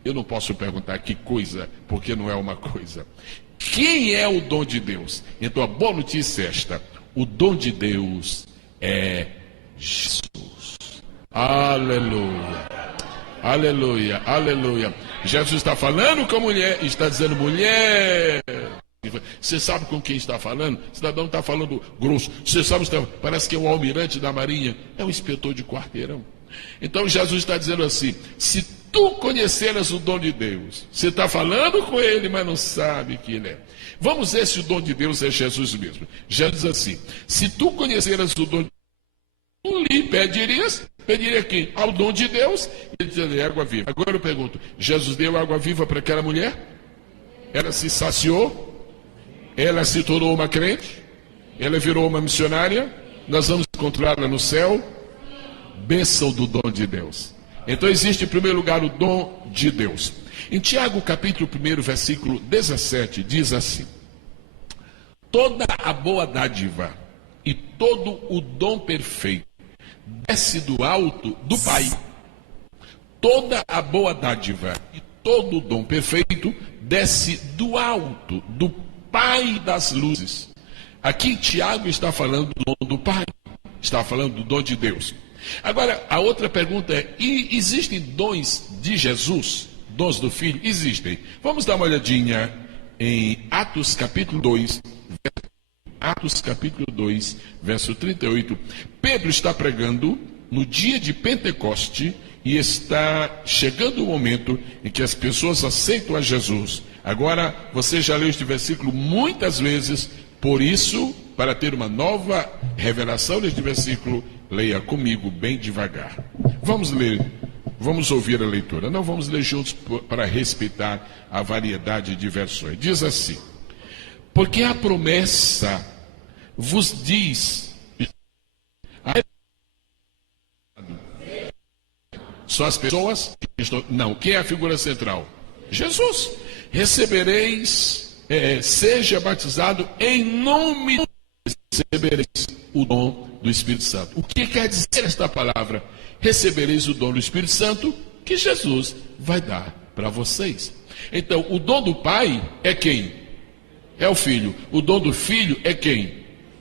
Eu não posso perguntar que coisa, porque não é uma coisa. Quem é o dom de Deus? Então a boa notícia é esta: o dom de Deus é Jesus. Aleluia, aleluia, aleluia. Jesus está falando com a mulher, está dizendo: mulher. Você sabe com quem está falando? O cidadão está falando grosso. Você sabe, parece que é o almirante da marinha, é um inspetor de quarteirão. Então Jesus está dizendo assim: se tu conheceras o dom de Deus, você está falando com ele, mas não sabe que ele é. Vamos ver se o dom de Deus é Jesus mesmo. Jesus diz assim: se tu conheceras o dom de Deus, tu lhe pediria quem? Ao dom de Deus. Ele diz: água viva. Agora eu pergunto: Jesus deu água viva para aquela mulher? Ela se saciou? Ela se tornou uma crente? Ela virou uma missionária? Nós vamos encontrá-la no céu? Bênção do dom de Deus. Então existe em primeiro lugar o dom de Deus. Em Tiago capítulo 1, versículo 17, diz assim: toda a boa dádiva e todo o dom perfeito desce do alto do Pai. Toda a boa dádiva e todo o dom perfeito desce do alto, do Pai das luzes. Aqui Tiago está falando do dom do Pai, está falando do dom de Deus. Agora, a outra pergunta é: e existem dons de Jesus? Dons do Filho? Existem. Vamos dar uma olhadinha em Atos capítulo 2, Atos capítulo 2, verso 38. Pedro está pregando no dia de Pentecoste e está chegando o momento em que as pessoas aceitam a Jesus. Agora, você já leu este versículo muitas vezes, por isso, para ter uma nova revelação deste versículo, leia comigo bem devagar. Vamos ler, vamos ouvir a leitura. Não vamos ler juntos para respeitar a variedade de versões. Diz assim: porque a promessa vos diz... Só as pessoas que estão... Não, quem é a figura central? Jesus. Recebereis, seja batizado em nome de Deus, recebereis o dom do Espírito Santo. O que quer dizer esta palavra? Recebereis o dom do Espírito Santo que Jesus vai dar para vocês. Então, o dom do Pai é quem? É o Filho. O dom do Filho é quem?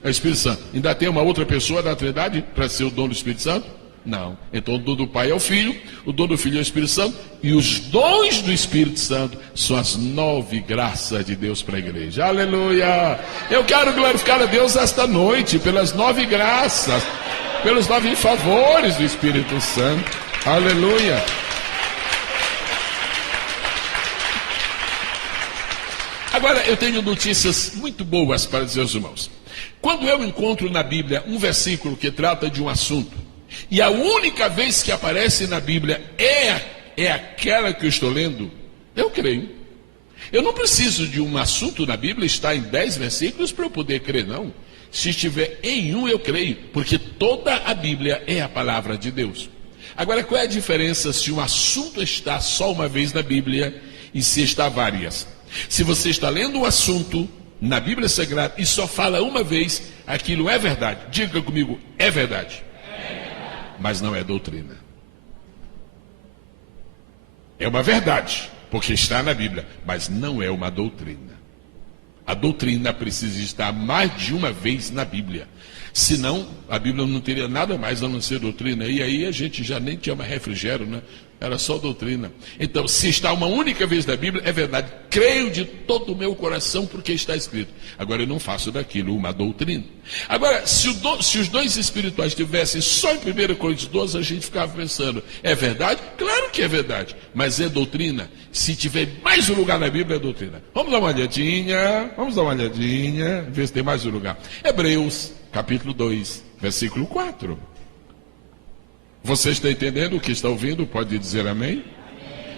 É o Espírito Santo. Ainda tem uma outra pessoa da Trindade para ser o dom do Espírito Santo? Não. Então o dom do Pai é o Filho, o dom do Filho é o Espírito Santo, e os dons do Espírito Santo são as 9 graças de Deus para a igreja. Aleluia! Eu quero glorificar a Deus esta noite pelas 9 graças, pelos 9 favores do Espírito Santo. Aleluia! Agora eu tenho notícias muito boas para dizer aos irmãos. Quando eu encontro na Bíblia um versículo que trata de um assunto, e a única vez que aparece na Bíblia é aquela que eu estou lendo, eu creio. Eu não preciso de um assunto na Bíblia estar em 10 versículos para eu poder crer, não. Se estiver em um, eu creio, porque toda a Bíblia é a palavra de Deus. Agora, qual é a diferença se um assunto está só uma vez na Bíblia e se está várias? Se você está lendo um assunto na Bíblia Sagrada e só fala uma vez, aquilo é verdade. Diga comigo, é verdade. Mas não é doutrina. É uma verdade, porque está na Bíblia, mas não é uma doutrina. A doutrina precisa estar mais de uma vez na Bíblia. Senão, a Bíblia não teria nada mais a não ser doutrina. E aí a gente já nem tinha mais refrigério, né? Era só doutrina. Então, se está uma única vez na Bíblia, é verdade. Creio de todo o meu coração porque está escrito. Agora, eu não faço daquilo uma doutrina. Agora, se os dons espirituais estivessem só em 1 Coríntios 12, a gente ficava pensando, é verdade? Claro que é verdade. Mas é doutrina. Se tiver mais um lugar na Bíblia, é doutrina. Vamos dar uma olhadinha, ver se tem mais um lugar. Hebreus, capítulo 2, versículo 4. Você está entendendo o que está ouvindo? Pode dizer amém?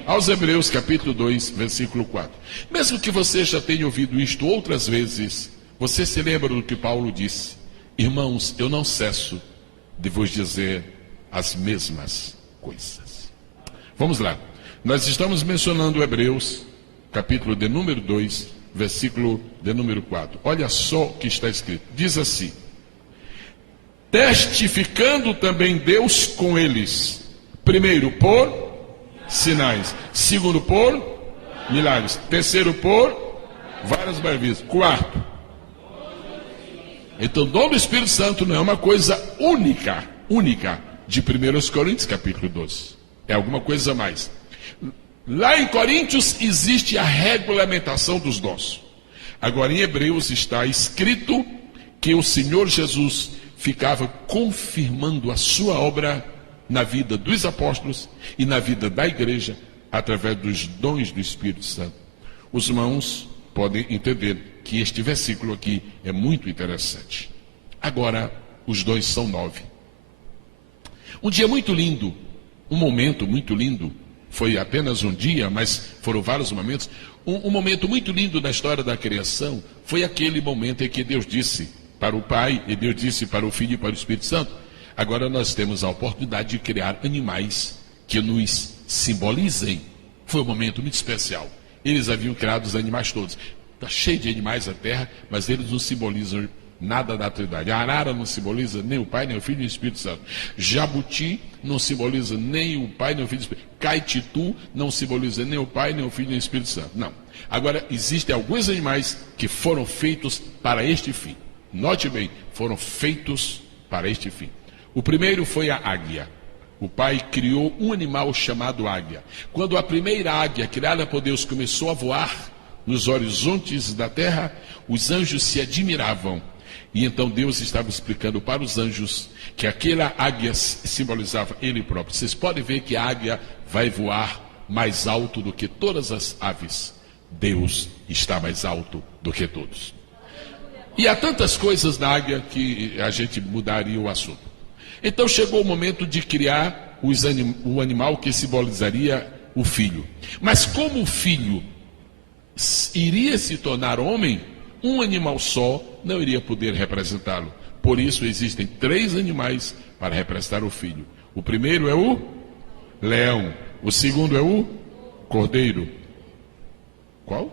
Aos Hebreus capítulo 2, versículo 4. Mesmo que você já tenha ouvido isto outras vezes, você se lembra do que Paulo disse? Irmãos, eu não cesso de vos dizer as mesmas coisas. Vamos lá. Nós estamos mencionando Hebreus, capítulo de número 2, versículo de número 4. Olha só o que está escrito. Diz assim: testificando também Deus com eles, primeiro por sinais, segundo por milagres, terceiro por várias maravilhas, quarto. Então, o dom do Espírito Santo não é uma coisa única de 1 Coríntios capítulo 12, é alguma coisa a mais. Lá em Coríntios existe a regulamentação dos dons. Agora em Hebreus está escrito que o Senhor Jesus ficava confirmando a sua obra na vida dos apóstolos e na vida da igreja através dos dons do Espírito Santo. Os irmãos podem entender que este versículo aqui é muito interessante. Agora, os dons são 9. Um dia muito lindo, um momento muito lindo, foi apenas um dia, mas foram vários momentos. Um momento muito lindo na história da criação foi aquele momento em que Deus disse para o Pai, e Deus disse para o Filho e para o Espírito Santo: agora nós temos a oportunidade de criar animais que nos simbolizem. Foi um momento muito especial. Eles haviam criado os animais todos. Está cheio de animais a terra, mas eles não simbolizam nada da Trindade. A arara não simboliza nem o Pai, nem o Filho, nem o Espírito Santo. Jabuti não simboliza nem o Pai, nem o Filho, nem o Espírito Santo. Caititu não simboliza nem o Pai, nem o Filho, nem o Espírito Santo. Não. Agora, existem alguns animais que foram feitos para este fim. Note bem, foram feitos para este fim. O primeiro foi a águia. O Pai criou um animal chamado águia. Quando a primeira águia criada por Deus começou a voar nos horizontes da terra, os anjos se admiravam. E então Deus estava explicando para os anjos que aquela águia simbolizava Ele próprio. Vocês podem ver que a águia vai voar mais alto do que todas as aves. Deus está mais alto do que todos. E há tantas coisas na águia que a gente mudaria o assunto. Então chegou o momento de criar o animal que simbolizaria o filho. Mas como o filho iria se tornar homem, um animal só não iria poder representá-lo. Por isso existem 3 animais para representar o filho. O primeiro é o leão. O segundo é o cordeiro. Qual?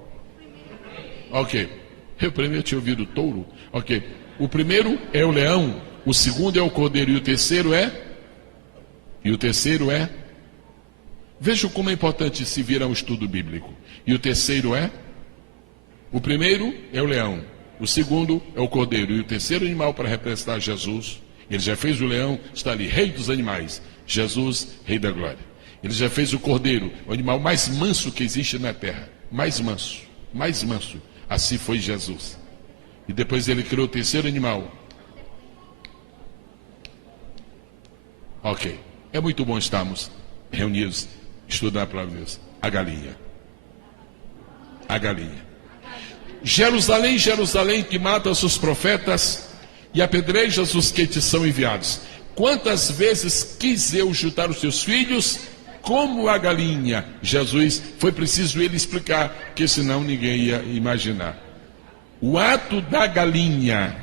Ok. Eu primeiro tinha ouvido touro. Ok. O primeiro é o leão. O segundo é o cordeiro. E o terceiro é? Veja como é importante se vir a um estudo bíblico. E o terceiro é? O primeiro é o leão. O segundo é o cordeiro. E o terceiro animal para representar Jesus. Ele já fez o leão, está ali, rei dos animais. Jesus, rei da glória. Ele já fez o cordeiro, o animal mais manso que existe na terra. Mais manso. Assim foi Jesus. E depois ele criou o terceiro animal. Ok. É muito bom estarmos reunidos, estudando a palavra de Deus. A galinha. Jerusalém, Jerusalém, que mata os seus profetas e apedrejas os que te são enviados. Quantas vezes quis eu juntar os teus filhos como a galinha? Jesus, foi preciso ele explicar, porque senão ninguém ia imaginar. O ato da galinha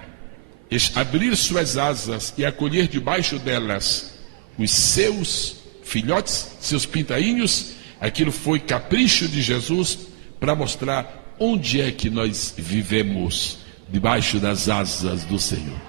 abrir suas asas e acolher debaixo delas os seus filhotes, seus pintainhos. Aquilo foi capricho de Jesus para mostrar onde é que nós vivemos, debaixo das asas do Senhor.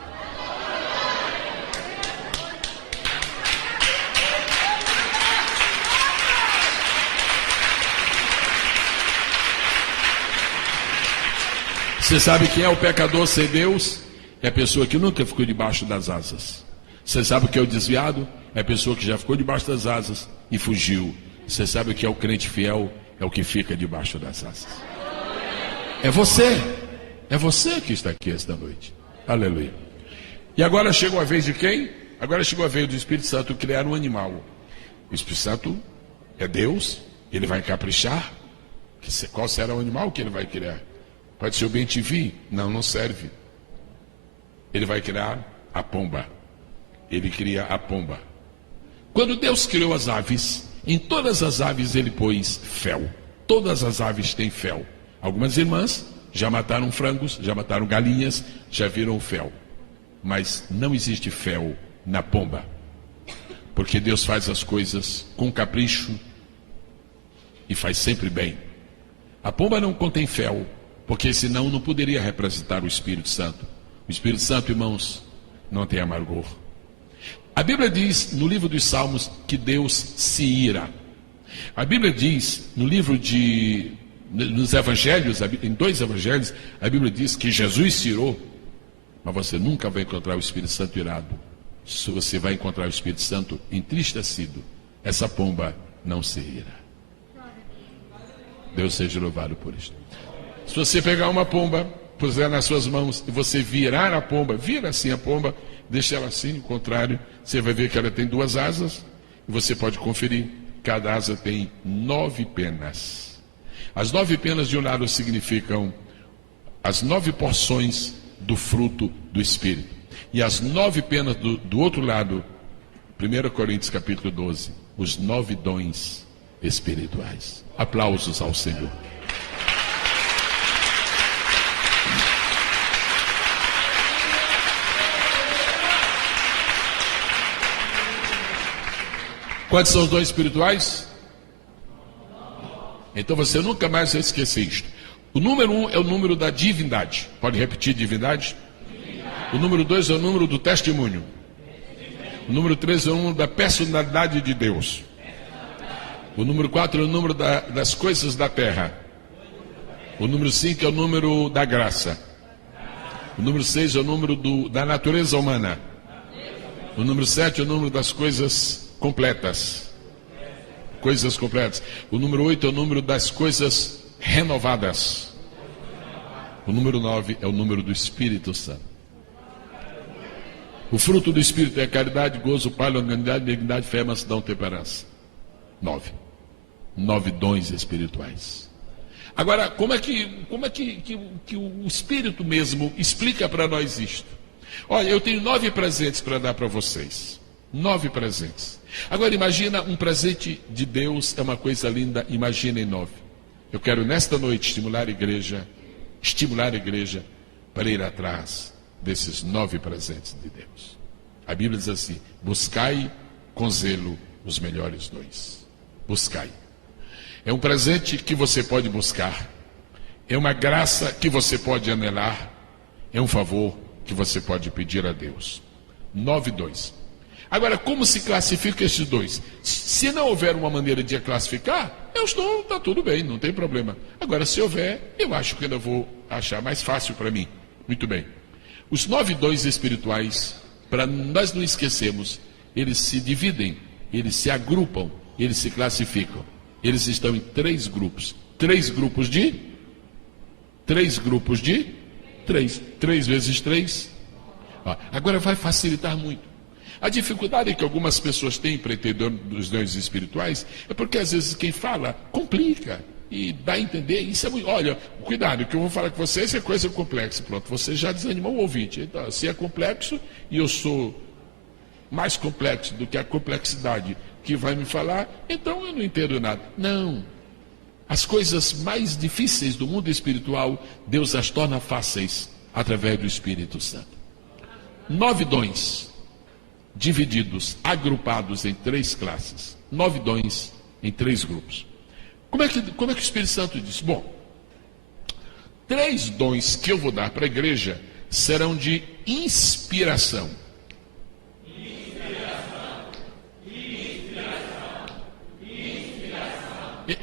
Você sabe quem é o pecador sem Deus? É a pessoa que nunca ficou debaixo das asas. Você sabe o que é o desviado? É a pessoa que já ficou debaixo das asas e fugiu. Você sabe o que é o crente fiel? É o que fica debaixo das asas. É você. É você que está aqui esta noite. Aleluia. E agora chegou a vez de quem? Agora chegou a vez do Espírito Santo criar um animal. O Espírito Santo é Deus. Ele vai caprichar. Qual será o animal que ele vai criar? Pode ser o bem-te-vi? Não, não serve. Ele vai criar a pomba. Ele cria a pomba. Quando Deus criou as aves, em todas as aves ele pôs fel. Todas as aves têm fel. Algumas irmãs já mataram frangos, já mataram galinhas, já viram fel. Mas não existe fel na pomba. Porque Deus faz as coisas com capricho e faz sempre bem. A pomba não contém fel, porque senão não poderia representar o Espírito Santo. O Espírito Santo, irmãos, não tem amargor. A Bíblia diz no livro dos Salmos que Deus se ira. A Bíblia diz no livro nos evangelhos, em 2 evangelhos, a Bíblia diz que Jesus se irou. Mas você nunca vai encontrar o Espírito Santo irado. Você vai encontrar o Espírito Santo entristecido. Essa pomba não se ira. Deus seja louvado por isso. Se você pegar uma pomba, puser nas suas mãos e você virar a pomba, vira assim a pomba, deixa ela assim, ao contrário, você vai ver que ela tem 2 asas e você pode conferir. Cada asa tem 9 penas. As 9 penas de um lado significam as 9 porções do fruto do Espírito. E as 9 penas do outro lado, 1 Coríntios capítulo 12, os 9 dons espirituais. Aplausos ao Senhor. Quantos são os dons espirituais? Então você nunca mais vai esquecer isto. O número 1 é o número da divindade. Pode repetir divindade? O número 2 é o número do testemunho. O número 3 é o número da personalidade de Deus. O número 4 é o número das coisas da terra. O número 5 é o número da graça. O número 6 é o número da natureza humana. O número 7 é o número das coisas completas. Coisas completas. O número 8 é o número das coisas renovadas. O número 9 é o número do Espírito Santo. O fruto do Espírito é caridade, gozo, paz, longanimidade, benignidade, fé, mansidão, temperança. 9. 9 dons espirituais. Agora, como é que o Espírito mesmo explica para nós isto? Olha, eu tenho 9 presentes para dar para vocês. 9 presentes. Agora imagina, um presente de Deus é uma coisa linda, imaginem 9. Eu quero nesta noite estimular a igreja para ir atrás desses 9 presentes de Deus. A Bíblia diz assim: buscai com zelo os melhores dons. Buscai. É um presente que você pode buscar. É uma graça que você pode anelar. É um favor que você pode pedir a Deus. 9 dons. Agora, como se classifica esses dons? Se não houver uma maneira de classificar, eu estou, está tudo bem, não tem problema. Agora, se houver, eu acho que ainda vou achar mais fácil para mim. Muito bem. Os 9 dons espirituais, para nós não esquecermos, eles se dividem, eles se agrupam, eles se classificam. Eles estão em 3 grupos. 3 grupos de? 3 grupos de? 3. 3 vezes 3. Agora vai facilitar muito. A dificuldade que algumas pessoas têm para entender os dons espirituais é porque às vezes quem fala complica e dá a entender. Isso é muito. Olha, cuidado, o que eu vou falar com vocês é coisa complexa. Pronto, você já desanimou o ouvinte. Então, se é complexo e eu sou mais complexo do que a complexidade que vai me falar, então eu não entendo nada. Não. As coisas mais difíceis do mundo espiritual, Deus as torna fáceis através do Espírito Santo. 9 dons divididos, agrupados em 3 classes. 9 dons em 3 grupos. Como é que o Espírito Santo disse? Bom, 3 dons que eu vou dar para a igreja serão de inspiração.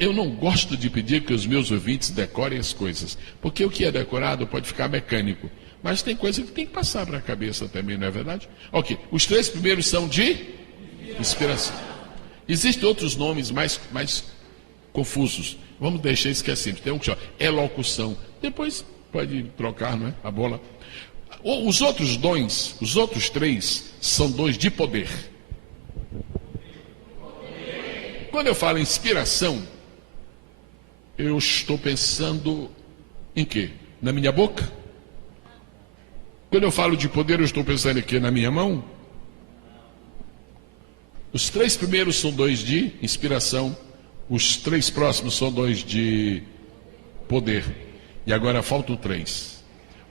Eu não gosto de pedir que os meus ouvintes decorem as coisas, porque o que é decorado pode ficar mecânico, mas tem coisa que tem que passar para a cabeça também, não é verdade? Ok, os 3 primeiros são de inspiração. Existem outros nomes mais confusos. Vamos deixar isso que é simples. Tem um que chama elocução. Depois pode trocar, não é? A bola. Os outros dons, os outros 3, são dons de poder. Quando eu falo inspiração, eu estou pensando em quê? Na minha boca? Quando eu falo de poder, eu estou pensando em quê? Na minha mão? Os 3 primeiros são dons de inspiração. Os 3 próximos são dons de poder. E agora faltam 3.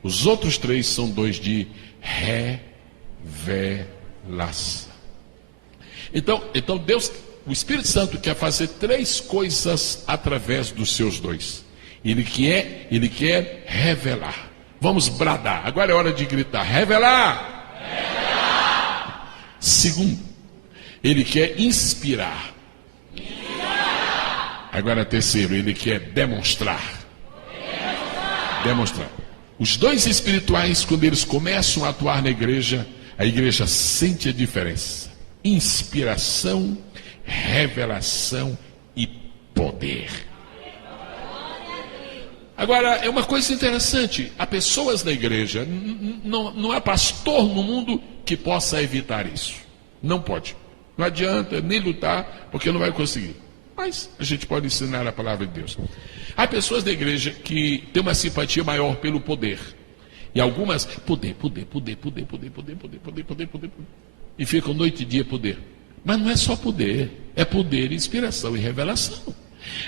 Os outros 3 são dons de revelação. Então Deus, o Espírito Santo quer fazer 3 coisas através dos seus dons. Ele quer revelar. Vamos bradar. Agora é hora de gritar: revelar! Revelar! Segundo, ele quer inspirar. Agora terceiro, ele quer demonstrar. Demonstrar. Os dons espirituais, quando eles começam a atuar na igreja, a igreja sente a diferença. Inspiração, revelação e poder. Agora, é uma coisa interessante. Há pessoas na igreja, não há pastor no mundo que possa evitar isso. Não pode. Não adianta nem lutar, porque não vai conseguir. Mas a gente pode ensinar a palavra de Deus. Há pessoas da igreja que têm uma simpatia maior pelo poder. E algumas, poder. E ficam noite e dia poder. Mas não é só poder. É poder, inspiração e revelação.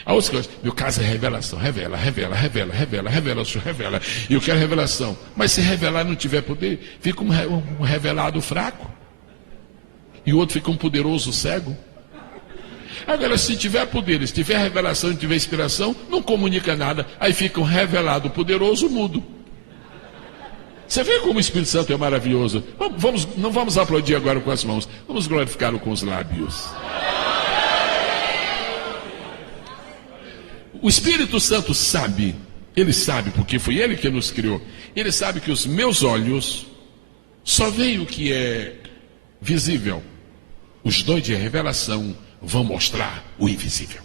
A outra coisa, meu caso é revelação. Revela. O senhor revela. E eu quero revelação. Mas se revelar e não tiver poder, fica um revelado fraco. E o outro fica um poderoso cego. Agora, se tiver poder, se tiver revelação e tiver inspiração, não comunica nada. Aí fica um revelado poderoso mudo. Você vê como o Espírito Santo é maravilhoso. Não vamos aplaudir agora com as mãos. Vamos glorificá-lo com os lábios. O Espírito Santo sabe. Ele sabe, porque foi Ele que nos criou. Ele sabe que os meus olhos só veem o que é visível. Os dons de revelação vão mostrar o invisível.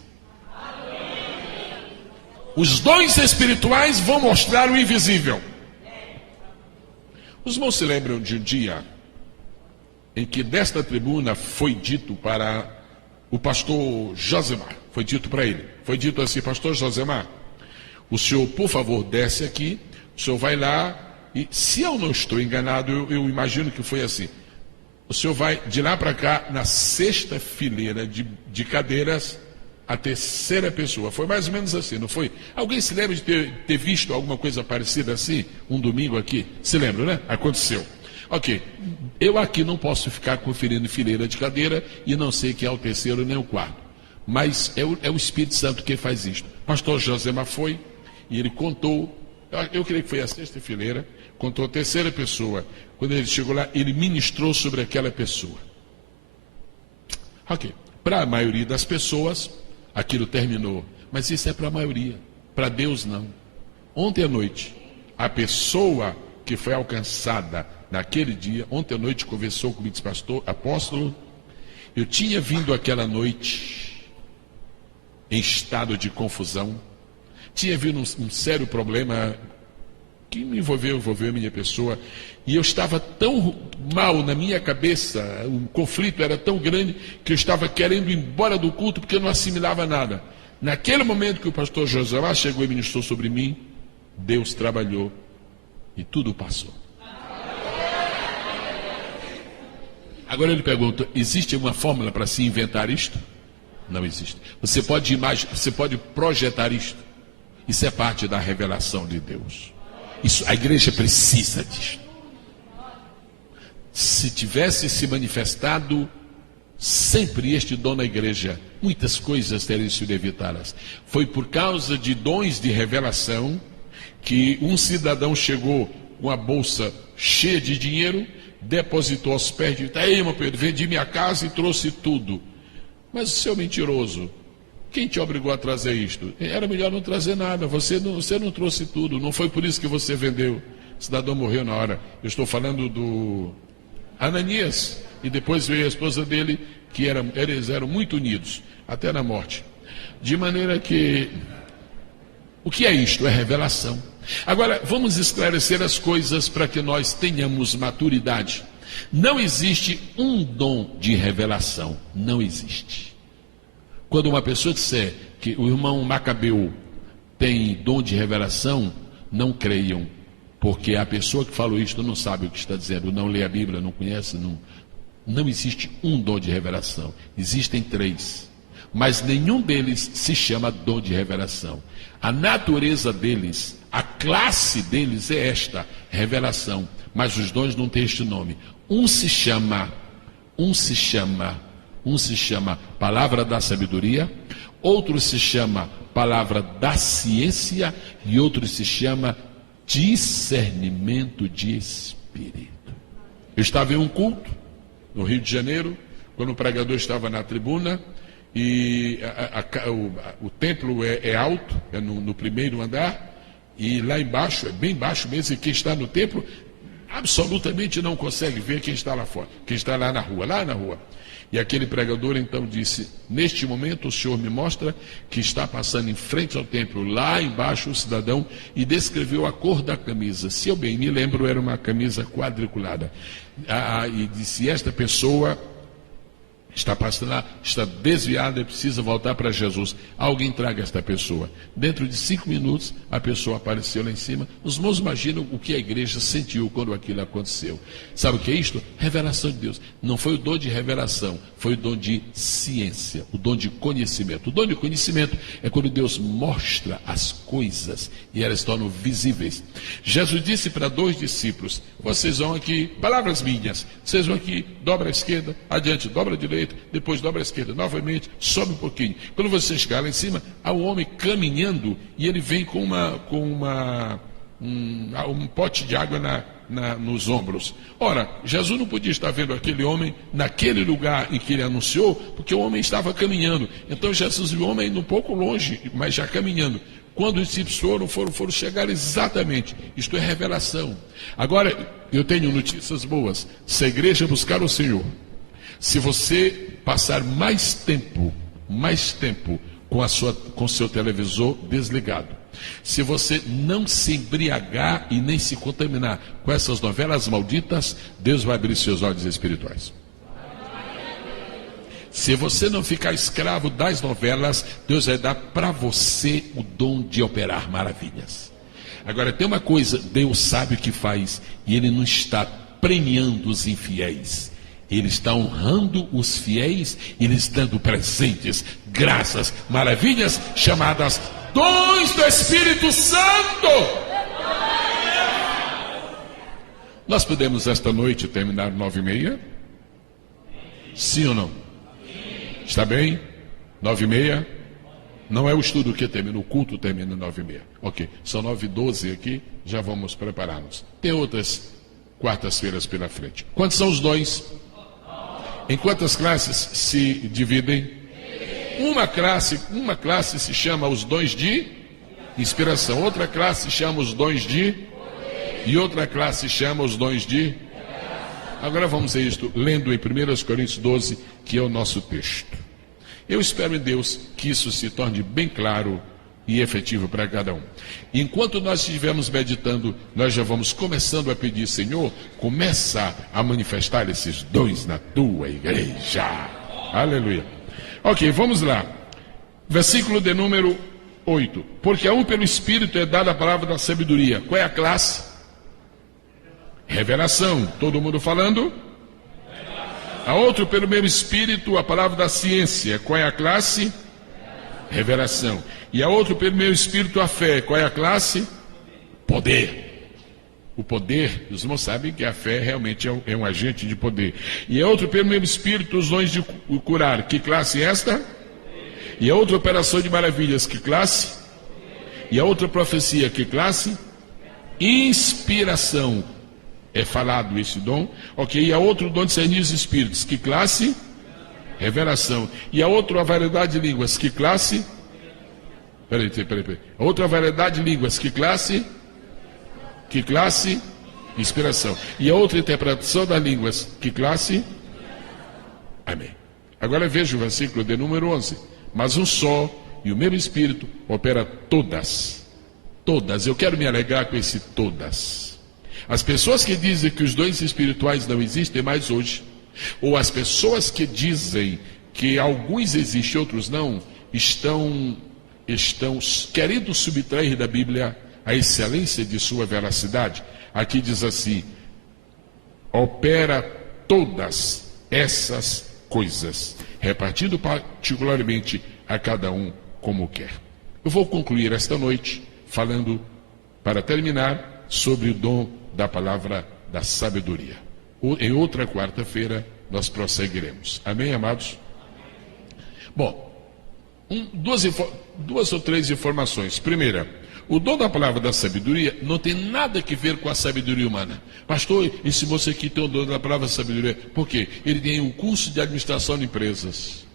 Os dons espirituais vão mostrar o invisível. Os irmãos se lembram de um dia em que desta tribuna foi dito para o pastor Josemar, foi dito para ele, foi dito assim: pastor Josemar, o senhor, por favor, desce aqui, o senhor vai lá, e se eu não estou enganado, eu imagino que foi assim, o senhor vai de lá para cá, na 6ª fileira de cadeiras, a 3ª pessoa. Foi mais ou menos assim, não foi? Alguém se lembra de ter visto alguma coisa parecida assim, um domingo aqui? Se lembra, né? Aconteceu. Ok, eu aqui não posso ficar conferindo fileira de cadeira e não sei quem é o 3º nem o 4º. Mas é o Espírito Santo que faz isto. Pastor Josemar foi e ele contou, eu creio que foi a 6ª fileira, contou a 3ª pessoa. Quando ele chegou lá, ele ministrou sobre aquela pessoa. Ok, para a maioria das pessoas, aquilo terminou. Mas isso é para a maioria, para Deus não. Ontem à noite, a pessoa que foi alcançada naquele dia, ontem à noite conversou comigo, disse: pastor, apóstolo, eu tinha vindo aquela noite em estado de confusão, tinha vindo um sério problema que me envolveu a minha pessoa, e eu estava tão mal na minha cabeça, o conflito era tão grande, que eu estava querendo ir embora do culto, porque eu não assimilava nada. Naquele momento que o pastor Josemar chegou e ministrou sobre mim, Deus trabalhou, e tudo passou. Agora ele pergunta: existe uma fórmula para se inventar isto? Não existe. Você pode projetar isto. Isso é parte da revelação de Deus. Isso, a igreja precisa disso. Se tivesse se manifestado sempre este dom na igreja, muitas coisas teriam sido evitadas. Foi por causa de dons de revelação que um cidadão chegou com a bolsa cheia de dinheiro, depositou aos pés de Ei, meu Pedro, vendi minha casa e trouxe tudo. Mas o seu mentiroso, quem te obrigou a trazer isto? Era melhor não trazer nada, você não trouxe tudo, não foi por isso que você vendeu. O cidadão morreu na hora. Eu estou falando do Ananias, e depois veio a esposa dele, que eles eram muito unidos, até na morte. De maneira que, o que é isto? É revelação. Agora, vamos esclarecer as coisas para que nós tenhamos maturidade. Não existe um dom de revelação, não existe. Quando uma pessoa disser que o irmão Macabeu tem dom de revelação, não creiam, porque a pessoa que falou isto não sabe o que está dizendo, não lê a Bíblia, não conhece, não existe um dom de revelação, existem 3, mas nenhum deles se chama dom de revelação. A natureza deles, a classe deles é esta, revelação, mas os dons não têm este nome. Um se chama palavra da sabedoria, outro se chama palavra da ciência e outro se chama discernimento de espírito. Eu estava em um culto no Rio de Janeiro, quando o pregador estava na tribuna, e o templo é alto, é no primeiro andar, e lá embaixo, é bem baixo mesmo, e quem está no templo absolutamente não consegue ver quem está lá fora, quem está lá na rua. E aquele pregador então disse: neste momento o Senhor me mostra que está passando em frente ao templo, lá embaixo o cidadão, e descreveu a cor da camisa. Se eu bem me lembro, era uma camisa quadriculada. E disse: esta pessoa está passando lá, está desviada e precisa voltar para Jesus. Alguém traga esta pessoa. Dentro de 5 minutos, a pessoa apareceu lá em cima. Os irmãos imaginam o que a igreja sentiu quando aquilo aconteceu. Sabe o que é isto? Revelação de Deus. Não foi o dom de revelação, foi o dom de ciência, o dom de conhecimento. O dom de conhecimento é quando Deus mostra as coisas e elas se tornam visíveis. Jesus disse para 2 discípulos: vocês vão aqui, palavras minhas, vocês vão aqui, dobra à esquerda, adiante, dobra à direita, depois dobra à esquerda, novamente, sobe um pouquinho. Quando você chegar lá em cima, há um homem caminhando e ele vem com um pote de água nos ombros. Ora, Jesus não podia estar vendo aquele homem naquele lugar em que ele anunciou, porque o homem estava caminhando. Então Jesus viu o homem indo um pouco longe, mas já caminhando. Quando os discípulos foram chegar exatamente. Isto é revelação. Agora, eu tenho notícias boas. Se a igreja buscar o Senhor, se você passar mais tempo com o seu televisor desligado, se você não se embriagar e nem se contaminar com essas novelas malditas, Deus vai abrir seus olhos espirituais. Se você não ficar escravo das novelas, Deus vai dar para você o dom de operar maravilhas. Agora tem uma coisa, Deus sabe o que faz, e Ele não está premiando os infiéis. Ele está honrando os fiéis e lhes dando presentes, graças, maravilhas, chamadas dons do Espírito Santo. Nós podemos esta noite terminar 9h30? Sim ou não? Está bem? 9h30? Não é o estudo que termina, o culto termina 9h30. Ok, são 9h12 aqui, já vamos preparar-nos. Tem outras quartas-feiras pela frente. Quantos são os dons? Em quantas classes se dividem? Uma classe se chama os dons de inspiração, outra classe se chama os dons de, e outra classe se chama os dons de. Agora vamos ver isto, lendo em 1 Coríntios 12, que é o nosso texto. Eu espero em Deus que isso se torne bem claro e efetivo para cada um. Enquanto nós estivermos meditando, nós já vamos começando a pedir: Senhor, começa a manifestar esses dons na tua igreja. Aleluia. Ok, vamos lá. Versículo de número 8. Porque a um pelo Espírito é dada a palavra da sabedoria. Qual é a classe? Revelação. Todo mundo falando? A outro pelo mesmo Espírito a palavra da ciência. Qual é a classe? Revelação. E a outro pelo mesmo Espírito a fé. Qual é a classe? Poder. o poder. Os irmãos sabem que a fé realmente é um agente de poder. E a outra, pelo mesmo Espírito, os dons de curar. Que classe é esta? E a outra, operação de maravilhas. Que classe? E a outra, profecia. Que classe? Inspiração. É falado esse dom. Ok. E a outra, o dom de discernir os espíritos. Que classe? Revelação. E a outra, a variedade de línguas. Que classe? Peraí. A outra, variedade de línguas. Que classe? Que classe? Inspiração. E a outra, interpretação das línguas. Que classe? Amém. Agora veja o versículo de número 11. Mas um só e o mesmo Espírito opera todas. Todas. Eu quero me alegrar com esse todas. As pessoas que dizem que os dons espirituais não existem mais hoje, ou as pessoas que dizem que alguns existem e outros não, estão querendo subtrair da Bíblia a excelência de sua veracidade. Aqui diz assim: opera todas essas coisas, repartindo particularmente a cada um como quer. Eu vou concluir esta noite falando, para terminar, sobre o dom da palavra da sabedoria. Em outra quarta-feira nós prosseguiremos. Amém, amados? Bom, duas ou três informações. Primeira, o dom da palavra da sabedoria não tem nada a ver com a sabedoria humana. Pastor, esse moço aqui tem o dom da palavra da sabedoria. Por quê? Ele tem um curso de administração de empresas.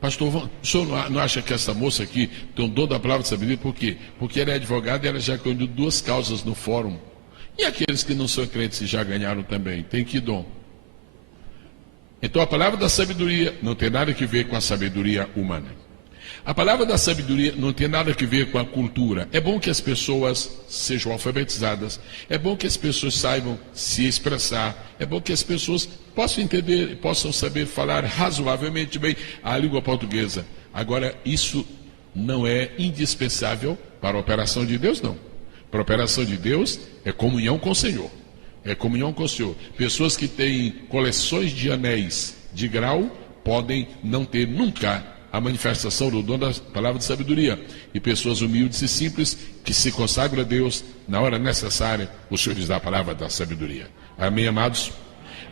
Pastor, o senhor não acha que essa moça aqui tem o dom da palavra da sabedoria? Por quê? Porque ela é advogada e ela já ganhou 2 causas no fórum. E aqueles que não são crentes já ganharam também? Tem que dom? Então a palavra da sabedoria não tem nada a ver com a sabedoria humana. A palavra da sabedoria não tem nada a ver com a cultura. É bom que as pessoas sejam alfabetizadas. É bom que as pessoas saibam se expressar. É bom que as pessoas possam entender, possam saber falar razoavelmente bem a língua portuguesa. Agora, isso não é indispensável para a operação de Deus, não. Para a operação de Deus é comunhão com o Senhor. É comunhão com o Senhor. Pessoas que têm coleções de anéis de grau podem não ter nunca a manifestação do dom da palavra de sabedoria. E pessoas humildes e simples que se consagram a Deus na hora necessária, o Senhor lhes dá a palavra da sabedoria. Amém, amados?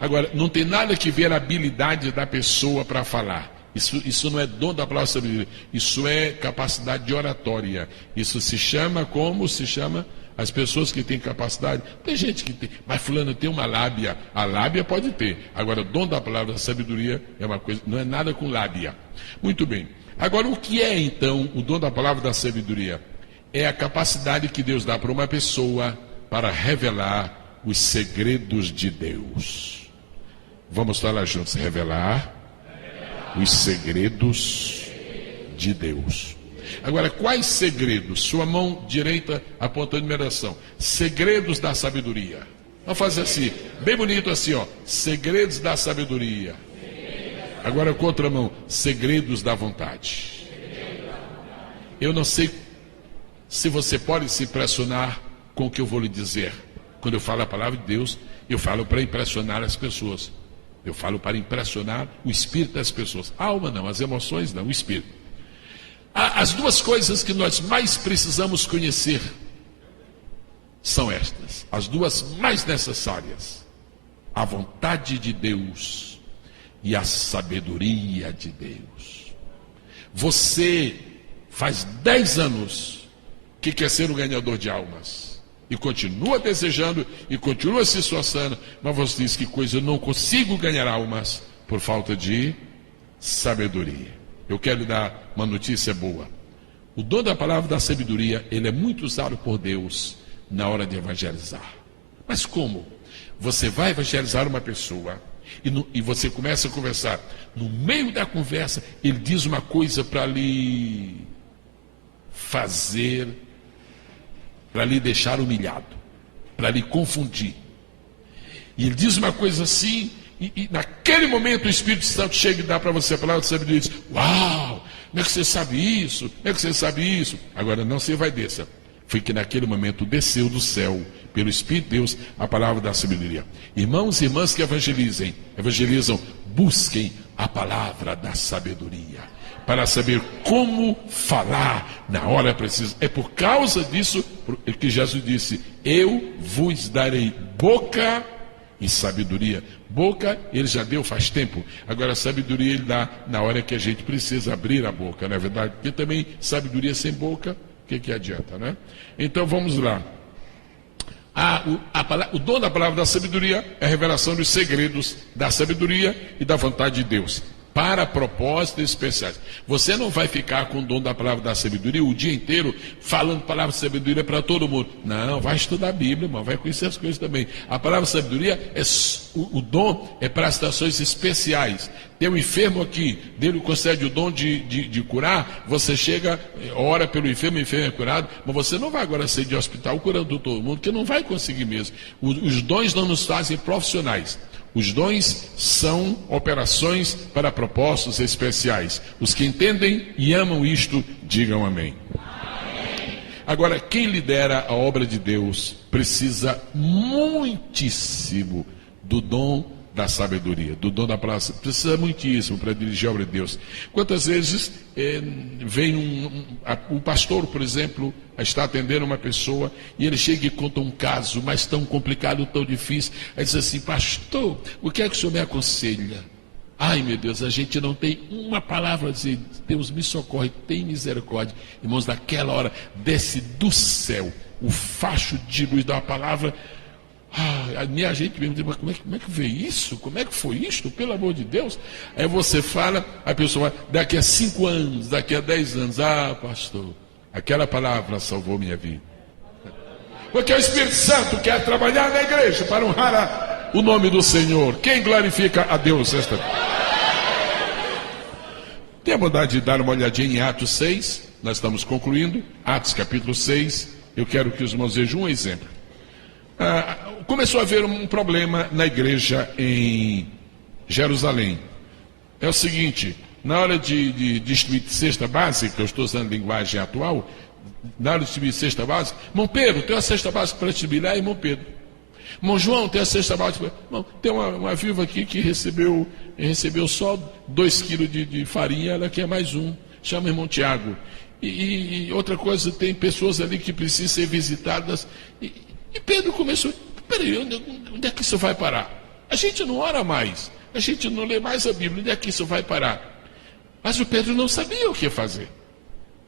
Agora, não tem nada que ver a habilidade da pessoa para falar. Isso não é dom da palavra de sabedoria. Isso é capacidade de oratória. Isso se chama, como se chama? As pessoas que têm capacidade. Tem gente que tem, mas fulano tem uma lábia. A lábia pode ter. Agora, o dom da palavra da sabedoria é uma coisa, não é nada com lábia. Muito bem. Agora, o que é então o dom da palavra da sabedoria? É a capacidade que Deus dá para uma pessoa para revelar os segredos de Deus. Vamos falar juntos. Revelar os segredos de Deus. Agora, quais segredos? Sua mão direita aponta a numeração. Segredos da sabedoria. Vamos fazer assim, bem bonito assim, ó. Segredos da sabedoria. Agora, com outra mão, segredos da vontade. Eu não sei se você pode se impressionar com o que eu vou lhe dizer. Quando eu falo a palavra de Deus, eu falo para impressionar as pessoas. Eu falo para impressionar o espírito das pessoas. A alma não, as emoções não, o espírito. As duas coisas que nós mais precisamos conhecer são estas, as duas mais necessárias: a vontade de Deus e a sabedoria de Deus. Você faz 10 anos que quer ser um ganhador de almas e continua desejando e continua se esforçando, mas você diz: que coisa, eu não consigo ganhar almas por falta de sabedoria. Eu quero lhe dar uma notícia boa. O dom da palavra da sabedoria, ele é muito usado por Deus na hora de evangelizar. Mas como? Você vai evangelizar uma pessoa e você começa a conversar. No meio da conversa, ele diz uma coisa para lhe fazer, para lhe deixar humilhado, para lhe confundir. E ele diz uma coisa assim, e naquele momento o Espírito Santo chega e dá para você a palavra de sabedoria e diz: uau, como é que você sabe isso? Como é que você sabe isso? Agora não se vai desça. Foi que naquele momento desceu do céu, pelo Espírito de Deus, a palavra da sabedoria. Irmãos e irmãs que evangelizam, busquem a palavra da sabedoria, para saber como falar na hora precisa. É por causa disso que Jesus disse: eu vos darei boca e sabedoria. Boca ele já deu faz tempo, agora a sabedoria ele dá na hora que a gente precisa abrir a boca, não é verdade? Porque também sabedoria sem boca, o que adianta, né? Então vamos lá. O dom da palavra da sabedoria é a revelação dos segredos da sabedoria e da vontade de Deus, para propósitos especiais. Você não vai ficar com o dom da palavra da sabedoria o dia inteiro falando palavra de sabedoria para todo mundo. Não, vai estudar a Bíblia, irmão, vai conhecer as coisas também. A palavra de sabedoria, o dom é para situações especiais. Tem um enfermo aqui, dele concede o dom de curar, você chega, ora pelo enfermo, o enfermo é curado, mas você não vai agora sair de hospital curando todo mundo, porque não vai conseguir mesmo. Os dons não nos fazem profissionais. Os dons são operações para propósitos especiais. Os que entendem e amam isto, digam amém. Amém. Agora, quem lidera a obra de Deus precisa muitíssimo do dom da sabedoria, do dom da palavra. Precisa muitíssimo para dirigir a obra de Deus. Quantas vezes vem um pastor, por exemplo, está atendendo uma pessoa e ele chega e conta um caso, mas tão complicado, tão difícil. Aí diz assim: pastor, o que é que o senhor me aconselha? Ai, meu Deus, a gente não tem uma palavra a dizer. Deus me socorre, tem misericórdia. Irmãos, naquela hora desce do céu o facho de luz da palavra. A gente mesmo diz: mas como é que veio isso? Como é que foi isto? Pelo amor de Deus. Aí você fala, a pessoa vai: daqui a 5 anos, daqui a 10 anos, pastor, aquela palavra salvou minha vida. Porque o Espírito Santo quer trabalhar na igreja para honrar o nome do Senhor. Quem glorifica a Deus esta noite? Tenha a bondade de dar uma olhadinha em Atos 6, nós estamos concluindo, Atos capítulo 6, eu quero que os irmãos vejam um exemplo. Começou a haver um problema na igreja em Jerusalém. É o seguinte: na hora de distribuir cesta básica, eu estou usando linguagem atual, na hora de distribuir cesta básica, irmão Pedro, tem uma cesta básica para distribuir lá, irmão Pedro. Irmão João, tem a cesta básica. Irmão, tem uma viúva aqui que recebeu só 2 quilos de farinha, ela quer mais um. Chama o irmão Tiago. E outra coisa, tem pessoas ali que precisam ser visitadas. E Pedro começou: peraí, onde é que isso vai parar? A gente não ora mais, a gente não lê mais a Bíblia, onde é que isso vai parar? Mas o Pedro não sabia o que fazer.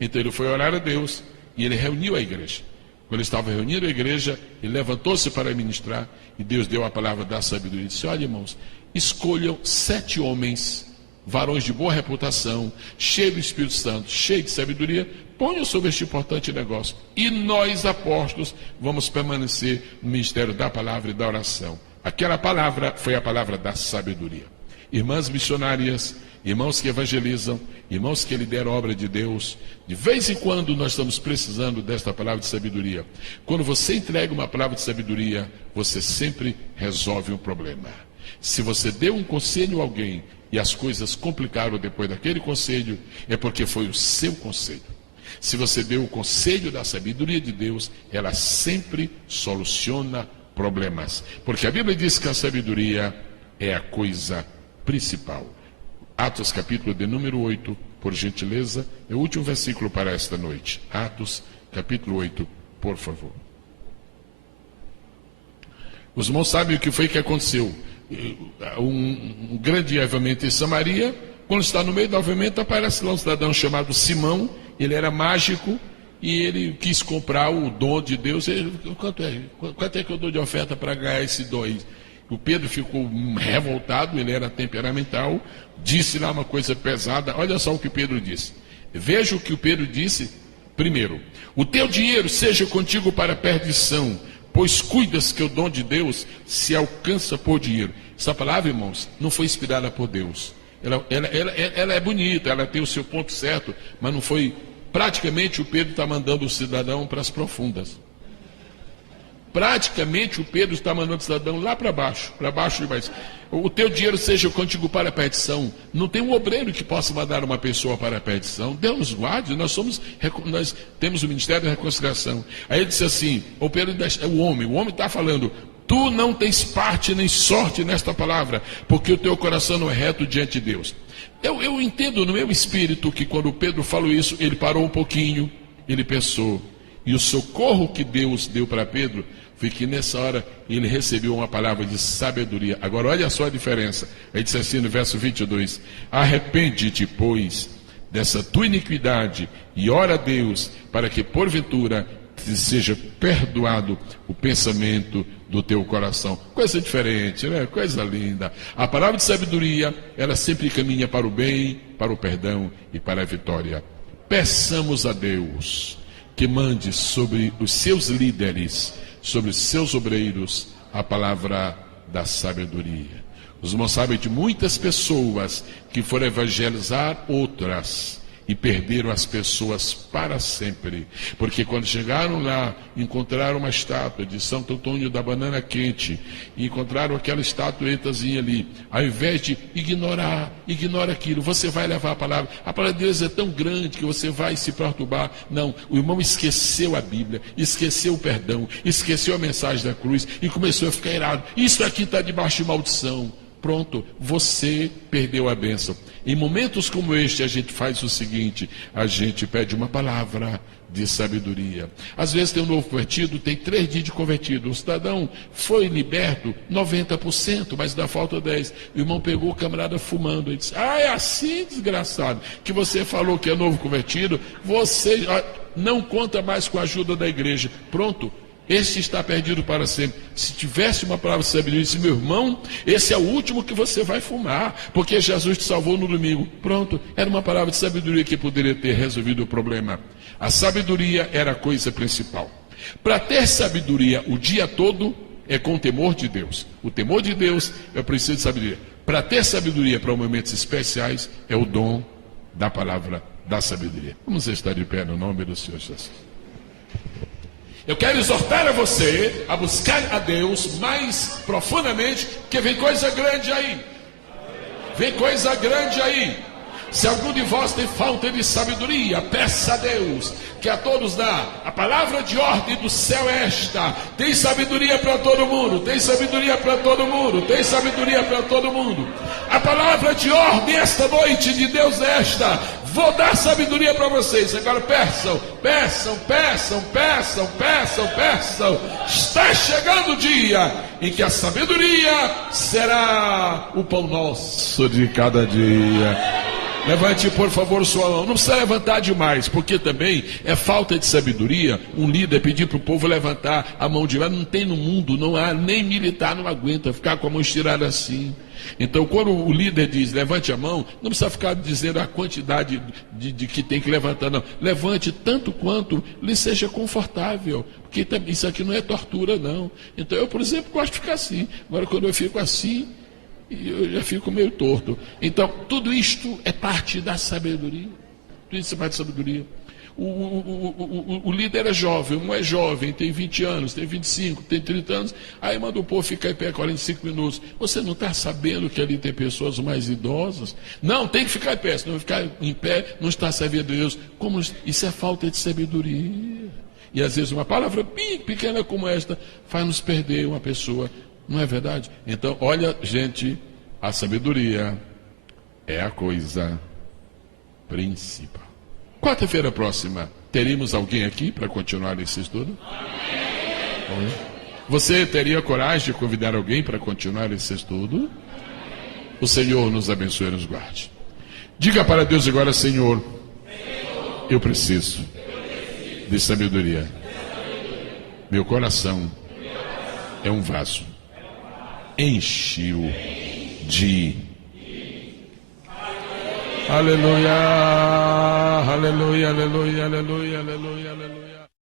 Então ele foi orar a Deus e ele reuniu a igreja. Quando ele estava reunindo a igreja, ele levantou-se para ministrar e Deus deu a palavra da sabedoria. Ele disse: olha, irmãos, escolham 7 homens, varões de boa reputação, cheios do Espírito Santo, cheios de sabedoria, ponham sobre este importante negócio. E nós, apóstolos, vamos permanecer no ministério da palavra e da oração. Aquela palavra foi a palavra da sabedoria. Irmãs missionárias, irmãos que evangelizam, irmãos que lideram a obra de Deus, de vez em quando nós estamos precisando desta palavra de sabedoria. Quando você entrega uma palavra de sabedoria, você sempre resolve um problema. Se você deu um conselho a alguém e as coisas complicaram depois daquele conselho, é porque foi o seu conselho. Se você deu o conselho da sabedoria de Deus, ela sempre soluciona problemas. Porque a Bíblia diz que a sabedoria é a coisa principal. Atos capítulo de número 8, por gentileza, é o último versículo para esta noite. Atos capítulo 8, por favor. Os irmãos sabem o que foi que aconteceu. Um grande avivamento em Samaria. Quando está no meio do avivamento, aparece lá um cidadão chamado Simão. Ele era mágico e ele quis comprar o dom de Deus. Quanto é que eu dou de oferta para ganhar esse dom? O Pedro ficou revoltado, ele era temperamental, disse lá uma coisa pesada. Olha só o que Pedro disse. Veja o que o Pedro disse. Primeiro: o teu dinheiro seja contigo para a perdição, pois cuidas que o dom de Deus se alcança por dinheiro. Essa palavra, irmãos, não foi inspirada por Deus. Ela é bonita, ela tem o seu ponto certo, mas não foi. Praticamente o Pedro está mandando o cidadão para as profundas. Praticamente o Pedro está mandando o cidadão lá para baixo demais. O teu dinheiro seja contigo para a perdição. Não tem um obreiro que possa mandar uma pessoa para a perdição. Deus nos guarde, nós temos o ministério da reconciliação. Aí ele disse assim: o Pedro, o homem está falando: tu não tens parte nem sorte nesta palavra, porque o teu coração não é reto diante de Deus. Eu entendo no meu espírito que quando Pedro falou isso, ele parou um pouquinho, ele pensou. E o socorro que Deus deu para Pedro foi que nessa hora ele recebeu uma palavra de sabedoria. Agora olha só a diferença. Ele disse assim no verso 22: arrepende-te, pois, dessa tua iniquidade e ora a Deus para que porventura te seja perdoado o pensamento do teu coração. Coisa diferente, né? Coisa linda. A palavra de sabedoria, ela sempre caminha para o bem, para o perdão e para a vitória. Peçamos a Deus que mande sobre os seus líderes, sobre os seus obreiros, a palavra da sabedoria. Os irmãos sabem de muitas pessoas que foram evangelizar outras e perderam as pessoas para sempre, porque quando chegaram lá, encontraram uma estátua de Santo Antônio da Banana Quente, e encontraram aquela estatuetazinha ali, ao invés de ignora aquilo, você vai levar a palavra de Deus é tão grande que você vai se perturbar. Não, o irmão esqueceu a Bíblia, esqueceu o perdão, esqueceu a mensagem da cruz, e começou a ficar irado. Isso aqui está debaixo de maldição. Pronto, você perdeu a bênção. Em momentos como este, a gente faz o seguinte: a gente pede uma palavra de sabedoria. Às vezes tem um novo convertido, tem 3 dias de convertido. O cidadão foi liberto 90%, mas dá falta 10%. O irmão pegou o camarada fumando. Ele disse: é assim, desgraçado, que você falou que é novo convertido, você não conta mais com a ajuda da igreja. Pronto. Este está perdido para sempre. Se tivesse uma palavra de sabedoria, disse: meu irmão, esse é o último que você vai fumar, porque Jesus te salvou no domingo. Pronto, era uma palavra de sabedoria que poderia ter resolvido o problema. A sabedoria era a coisa principal. Para ter sabedoria o dia todo, é com o temor de Deus. O temor de Deus é o princípio de sabedoria. Para ter sabedoria para momentos especiais, é o dom da palavra da sabedoria. Vamos estar de pé no nome do Senhor Jesus. Eu quero exortar a você a buscar a Deus mais profundamente, porque vem coisa grande aí. Vem coisa grande aí. Se algum de vós tem falta de sabedoria, peça a Deus, que a todos dá. A palavra de ordem do céu é esta: tem sabedoria para todo mundo, tem sabedoria para todo mundo, tem sabedoria para todo mundo. A palavra de ordem esta noite de Deus é esta: vou dar sabedoria para vocês. Agora peçam, peçam, peçam, peçam, peçam, peçam. Está chegando o dia em que a sabedoria será o pão nosso de cada dia. Levante, por favor, sua mão. Não precisa levantar demais, porque também é falta de sabedoria um líder pedir para o povo levantar a mão de lá. Não tem no mundo, não há, nem militar não aguenta ficar com a mão estirada assim. Então, quando o líder diz levante a mão, não precisa ficar dizendo a quantidade de que tem que levantar, não. Levante tanto quanto lhe seja confortável, porque isso aqui não é tortura, não. Então, eu, por exemplo, gosto de ficar assim. Agora, quando eu fico assim, eu já fico meio torto. Então, tudo isto é parte da sabedoria. Tudo isso é parte da sabedoria. O líder é jovem, um é jovem, tem 20 anos, tem 25, tem 30 anos, aí manda o povo ficar em pé 45 minutos. Você não está sabendo que ali tem pessoas mais idosas? Não, tem que ficar em pé, se não ficar em pé, não está servindo a Deus. Como isso é falta de sabedoria. E às vezes uma palavra bem pequena como esta faz nos perder uma pessoa. Não é verdade? Então, olha, gente, a sabedoria é a coisa principal. Quarta-feira próxima, teremos alguém aqui para continuar esse estudo? Amém. Você teria coragem de convidar alguém para continuar esse estudo? O Senhor nos abençoe e nos guarde. Diga para Deus agora: Senhor, eu preciso de sabedoria. Meu coração é um vaso. Enche-o de... Aleluia, aleluia, aleluia, aleluia, aleluia, aleluia.